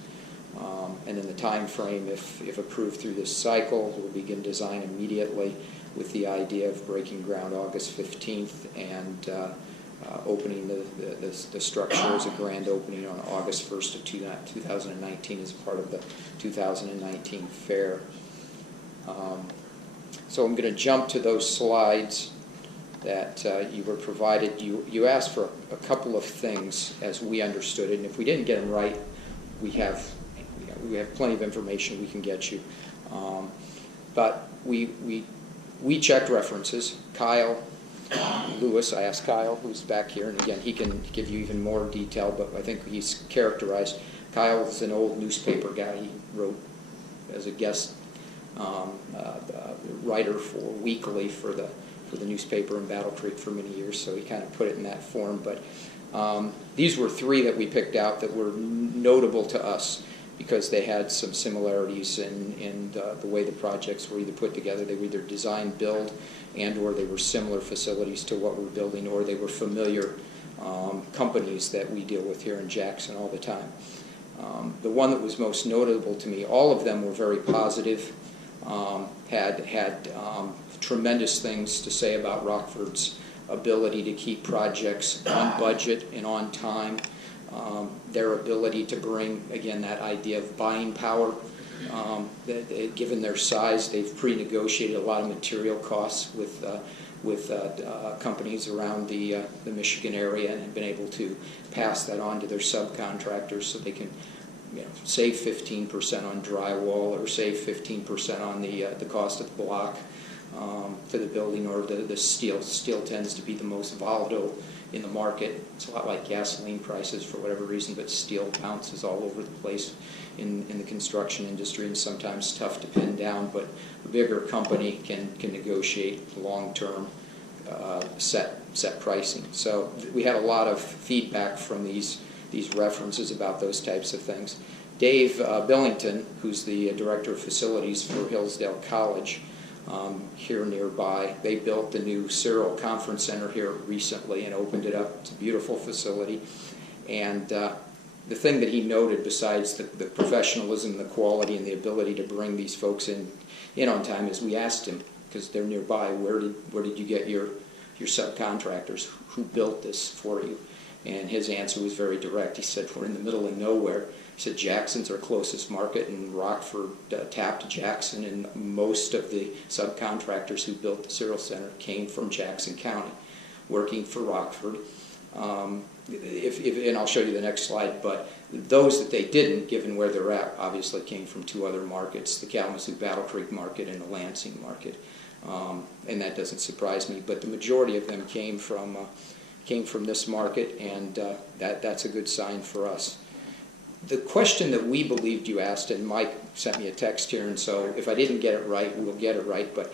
And in the time frame, if approved through this cycle, we'll begin design immediately with the idea of breaking ground August 15th and opening the structure as a grand opening on August 1st of 2019 as part of the 2019 fair. So I'm going to jump to those slides that you were provided. You asked for a couple of things as we understood it, and if we didn't get them right, we have plenty of information we can get you. But we checked references. Kyle Lewis, I asked Kyle, who's back here, and again, he can give you even more detail, but I think he's characterized. Kyle is an old newspaper guy. He wrote as a guest writer for Weekly for the newspaper in Battle Creek for many years, so he kind of put it in that form. But these were 3 that we picked out that were notable to us because they had some similarities in the way the projects were either put together. They were either design, build, and or they were similar facilities to what we're building, or they were familiar companies that we deal with here in Jackson all the time. The one that was most notable to me, all of them were very positive, had tremendous things to say about Rockford's ability to keep projects on budget and on time, their ability to bring, again, that idea of buying power. Given their size, they've pre-negotiated a lot of material costs with companies around the Michigan area and have been able to pass that on to their subcontractors so they can save 15% on drywall or save 15% on the cost of the block for the building, or the steel. Steel tends to be the most volatile in the market. It's a lot like gasoline prices for whatever reason, but steel bounces all over the place in the construction industry, and sometimes tough to pin down, but a bigger company can negotiate long-term set pricing. So we had a lot of feedback from these references about those types of things. Dave Billington, who's the director of facilities for Hillsdale College here nearby, they built the new Cyril Conference Center here recently and opened it up. It's a beautiful facility. And the thing that he noted, besides the professionalism, the quality, and the ability to bring these folks in on time, is we asked him, because they're nearby, where did you get your subcontractors? Who built this for you? And his answer was very direct. He said, we're in the middle of nowhere. He said, Jackson's our closest market, and Rockford tapped Jackson, and most of the subcontractors who built the Cyril Center came from Jackson County, working for Rockford. And I'll show you the next slide, but those that they didn't, given where they're at, obviously came from two other markets, the Kalamazoo-Battle Creek market and the Lansing market. And that doesn't surprise me, but the majority of them came from this market, and that's a good sign for us. The question that we believed you asked, and Mike sent me a text here, and so if I didn't get it right, we'll get it right, but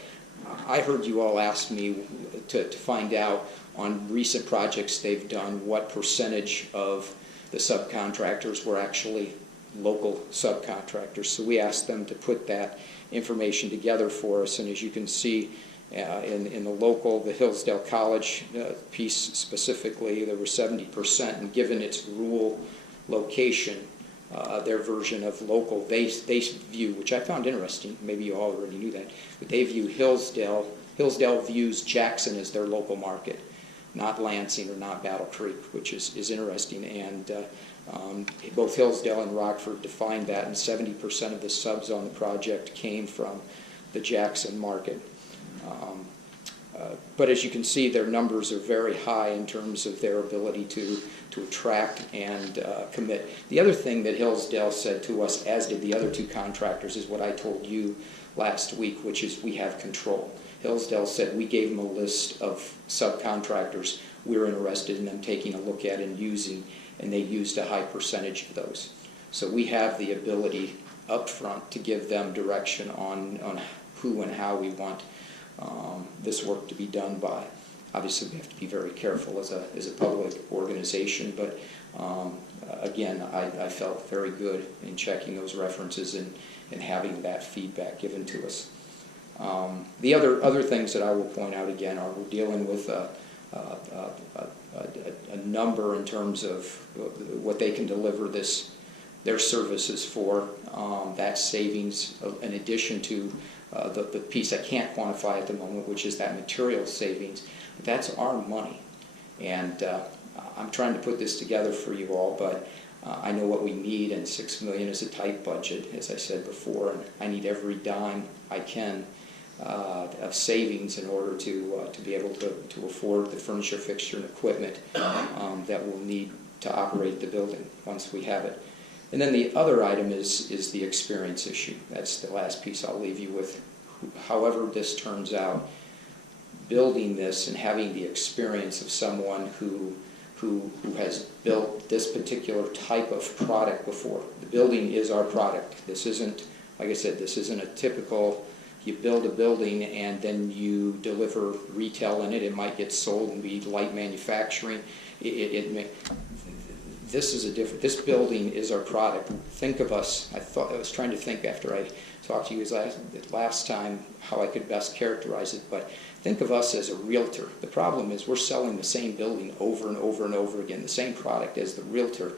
I heard you all ask me to find out on recent projects they've done what percentage of the subcontractors were actually local subcontractors. So we asked them to put that information together for us, and as you can see in the Hillsdale College piece specifically, there were 70%, and given its rural location, their version of local, they view, which I found interesting, maybe you all already knew that, but they view Hillsdale views Jackson as their local market, not Lansing or not Battle Creek, which is interesting. And both Hillsdale and Rockford defined that, and 70% of the subs on the project came from the Jackson market. But as you can see, their numbers are very high in terms of their ability to attract and commit. The other thing that Hillsdale said to us, as did the other two contractors, is what I told you last week, which is we have control. Hillsdale said we gave them a list of subcontractors we were interested in them taking a look at and using, and they used a high percentage of those. So we have the ability up front to give them direction on who and how we want this work to be done by. Obviously, we have to be very careful as a public organization, but again, I felt very good in checking those references and having that feedback given to us. The other things that I will point out again are we're dealing with a number in terms of what they can deliver their services for. That savings in addition to the piece I can't quantify at the moment, which is that material savings. That's our money, and I'm trying to put this together for you all, but I know what we need, and $6 million is a tight budget, as I said before, and I need every dime I can of savings in order to be able to afford the furniture, fixture, and equipment that we'll need to operate the building once we have it. And then the other item is the experience issue. That's the last piece I'll leave you with. However this turns out, building this and having the experience of someone who has built this particular type of product before. The building is our product. This isn't, like I said, this isn't a typical, you build a building and then you deliver retail in it. It might get sold and be light manufacturing. This is a different, this building is our product. Think of us, I was trying to think after I talked to you last time how I could best characterize it, but think of us as a realtor. The problem is we're selling the same building over and over and over again, the same product as the realtor,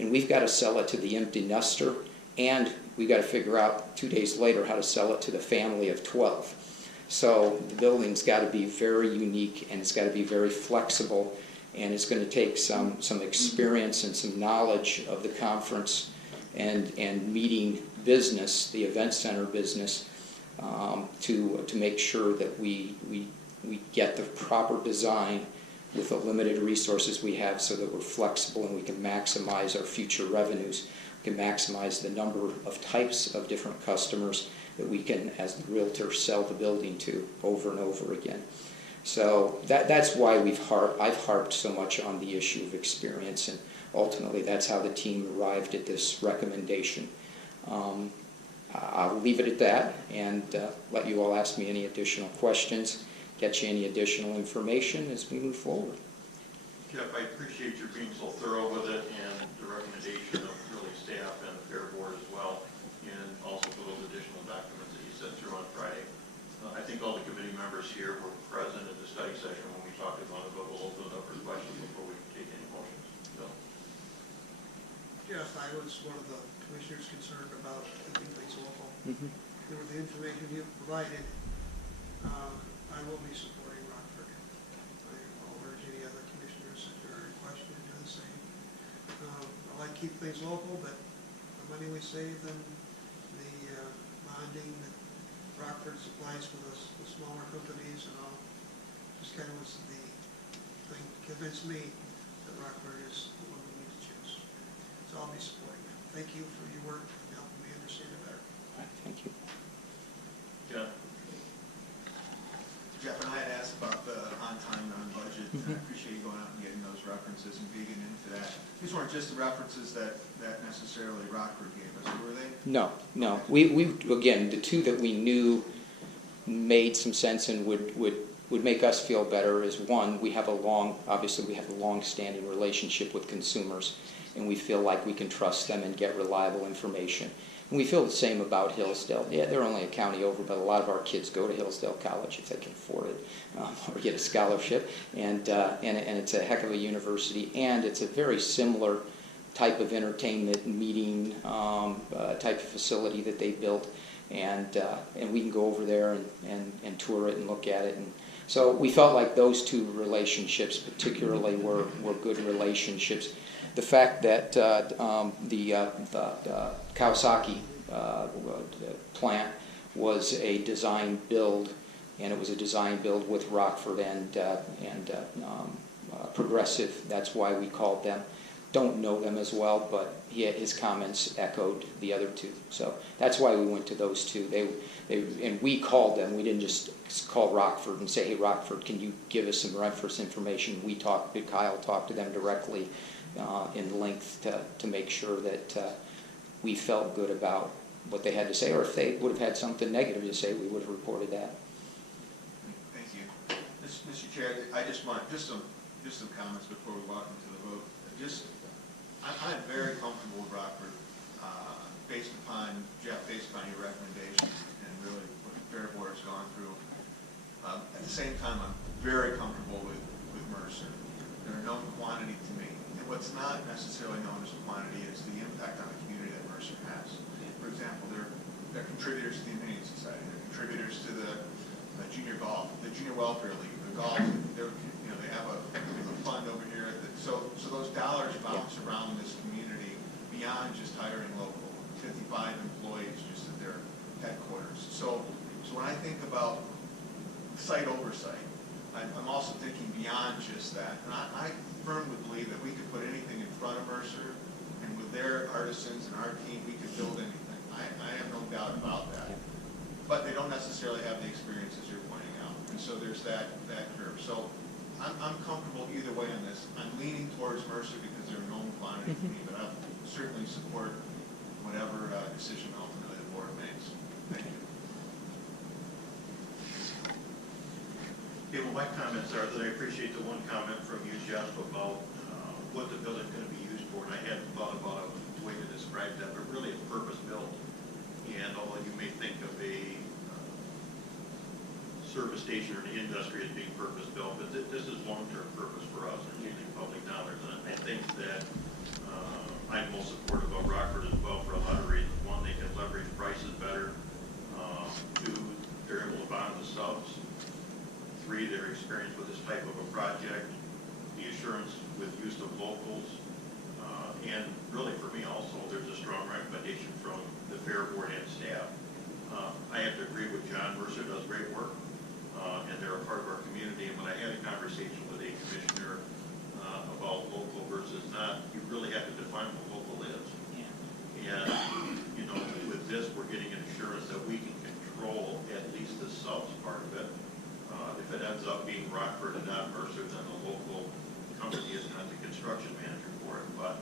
and we've got to sell it to the empty nester, and we've got to figure out 2 days later how to sell it to the family of 12. So the building's got to be very unique, and it's got to be very flexible, and it's going to take some experience and some knowledge of the conference and meeting business, the event center business, to make sure that we get the proper design with the limited resources we have so that we're flexible and we can maximize our future revenues. We can maximize the number of types of different customers that we can, as the realtor, sell the building to over and over again. So that's why I've harped so much on the issue of experience, and ultimately that's how the team arrived at this recommendation. I'll leave it at that and let you all ask me any additional questions, get you any additional information as we move forward. Jeff, I appreciate your being so thorough with it and the recommendation of really staff and the fair board as well, and also for those additional documents that you sent through on Friday. I think all the committee members here were present at the study session when we talked about it, but we'll open it up for questions before we take any motions. Bill? Yes, I was one of the commissioners concerned about keeping things local. Mm-hmm. With the information you provided, I will be supporting Rockford. I'll urge any other commissioners if they're in question to do the same. I like to keep things local, but the money we save and the bonding that Rockford supplies for the smaller companies and all, just kind of was the thing that convinced me that Rockford is the one we need to choose. So I'll be supporting it. Thank you for your work and helping me understand it better. Thank you. Jeff? Jeff and I had asked about the on-time, on-budget, and I appreciate you going out and getting those references and digging into that. These weren't just the references that necessarily Rockford gave us, were they? No. We again, the two that we knew made some sense and would make us feel better is, one, we have a long-standing relationship with consumers, and we feel like we can trust them and get reliable information. And we feel the same about Hillsdale. Yeah, they're only a county over, but a lot of our kids go to Hillsdale College if they can afford it, or get a scholarship. And it's a heck of a university, and it's a very similar type of entertainment meeting type of facility that they built. And we can go over there and tour it and look at it. And so we felt like those two relationships particularly were good relationships. The fact that the Kawasaki plant was a design build, and it was a design build with Rockford and Progressive. That's why we called them. Don't know them as well, but his comments echoed the other two. So that's why we went to those two. And we called them. We didn't just call Rockford and say, hey, Rockford, can you give us some reference information? Kyle talked to them directly in length to make sure that we felt good about what they had to say, or if they would have had something negative to say, we would have reported that. Thank you. Mr. Chair, I just want just some comments before we walk into the vote. I'm very comfortable with Rockford, based upon Jeff, based upon your recommendations and really what the Fair Board has gone through. At the same time, I'm very comfortable with Mercer. They're a known quantity to me. And what's not necessarily known as a quantity is the impact on the community that Mercer has. For example, they're contributors to the Humane Society. They're contributors to the junior golf, the junior welfare league, the golf. They have a fund over here. So those dollars bounce around this community beyond just hiring local. 55 employees just at their headquarters. So when I think about site oversight, I'm also thinking beyond just that. And I firmly believe that we could put anything in front of Mercer, and with their artisans and our team, we could build anything. I have no doubt about that. But they don't necessarily have the experiences you're pointing out. And so there's that curve. So I'm comfortable either way on this. I'm leaning towards Mercer because they're a known quantity to me, but I'll certainly support whatever decision ultimately the board makes. Thank you. Okay, well, my comments are that I appreciate the one comment from you, Jeff, about what the building's going to be used for. And I hadn't thought about a way to describe that, but really it's purpose-built. And although you may think of a service station or an industry as being purpose-built, but this is long-term purpose for us in using public dollars. And I think that I'm most supportive of Rockford as well for a lot of reasons. One, they can leverage prices better. Two, they're able to bond the subs. Three, their experience with this type of a project, the assurance with use of locals, and really for me also, there's a strong recommendation from the Fair Board and staff. I have to agree with John. Mercer does great work, and they're a part of our community. And when I had a conversation with a commissioner about local versus not, you really have to define what local is. Yeah. And with this, we're getting an assurance that we can control at least the subs part of it. If it ends ends up being Rockford and not Mercer, then the local company is not the construction manager for it. But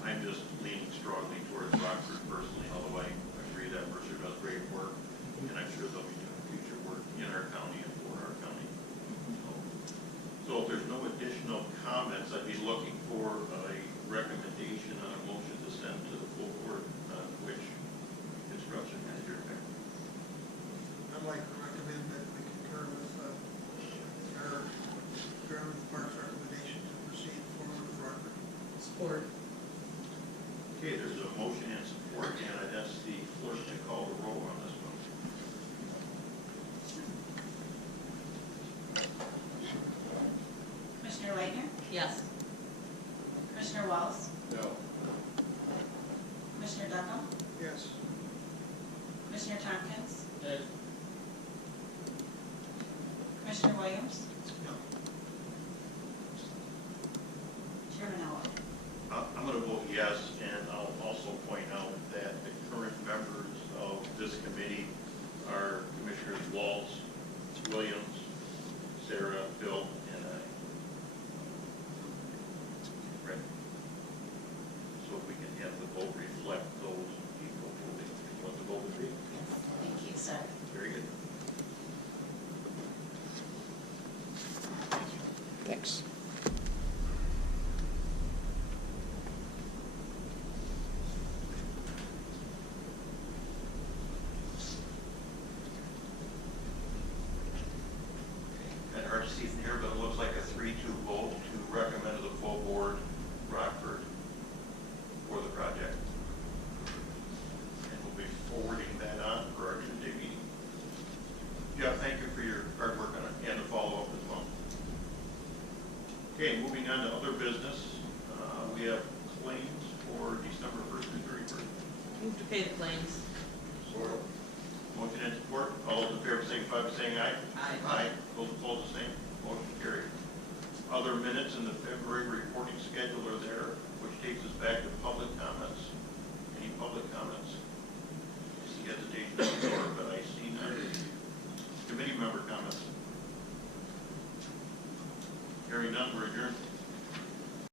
I'm just leaning strongly towards Rockford personally, although I agree that Mercer does great work, and I'm sure they'll be doing future work in our county and for our county. So if there's no additional comments, I'd be looking for a recommendation on a motion to send to the full board on which construction manager. I'd like to recommend that we concur with Park's recommendation to proceed forward with Rockford. Support. Okay, there's a motion and support, and I'd ask the clerk to call the roll on this one. Commissioner Leitner? Yes. Commissioner Wallace? No. Commissioner Duckham? Yes. Commissioner Tompkins? Yes. Commissioner Williams? No. Chairman Elway? I'm going to vote yes, and I'll also point out that the current members of this committee are Commissioners Waltz, Williams, Sarah, Bill, and I. Right. So if we can have the vote reflect those people voting, what the vote would be. Thank you, sir. Very good. Thanks. And hard to see from here, but it looks like a 3-2 vote to recommend to the full board Rockford for the project. And we'll be forwarding that on for our Tuesday meeting. Jeff, thank you for your hard work on it and the follow-up as well. Okay, moving on to other business. We have claims for December 1st through 31st. Move to pay the claims. Motion and support. All those in favor signify by saying aye. Aye. Aye. Those opposed, the same. Motion carried. Other minutes in the February reporting schedule are there, which takes us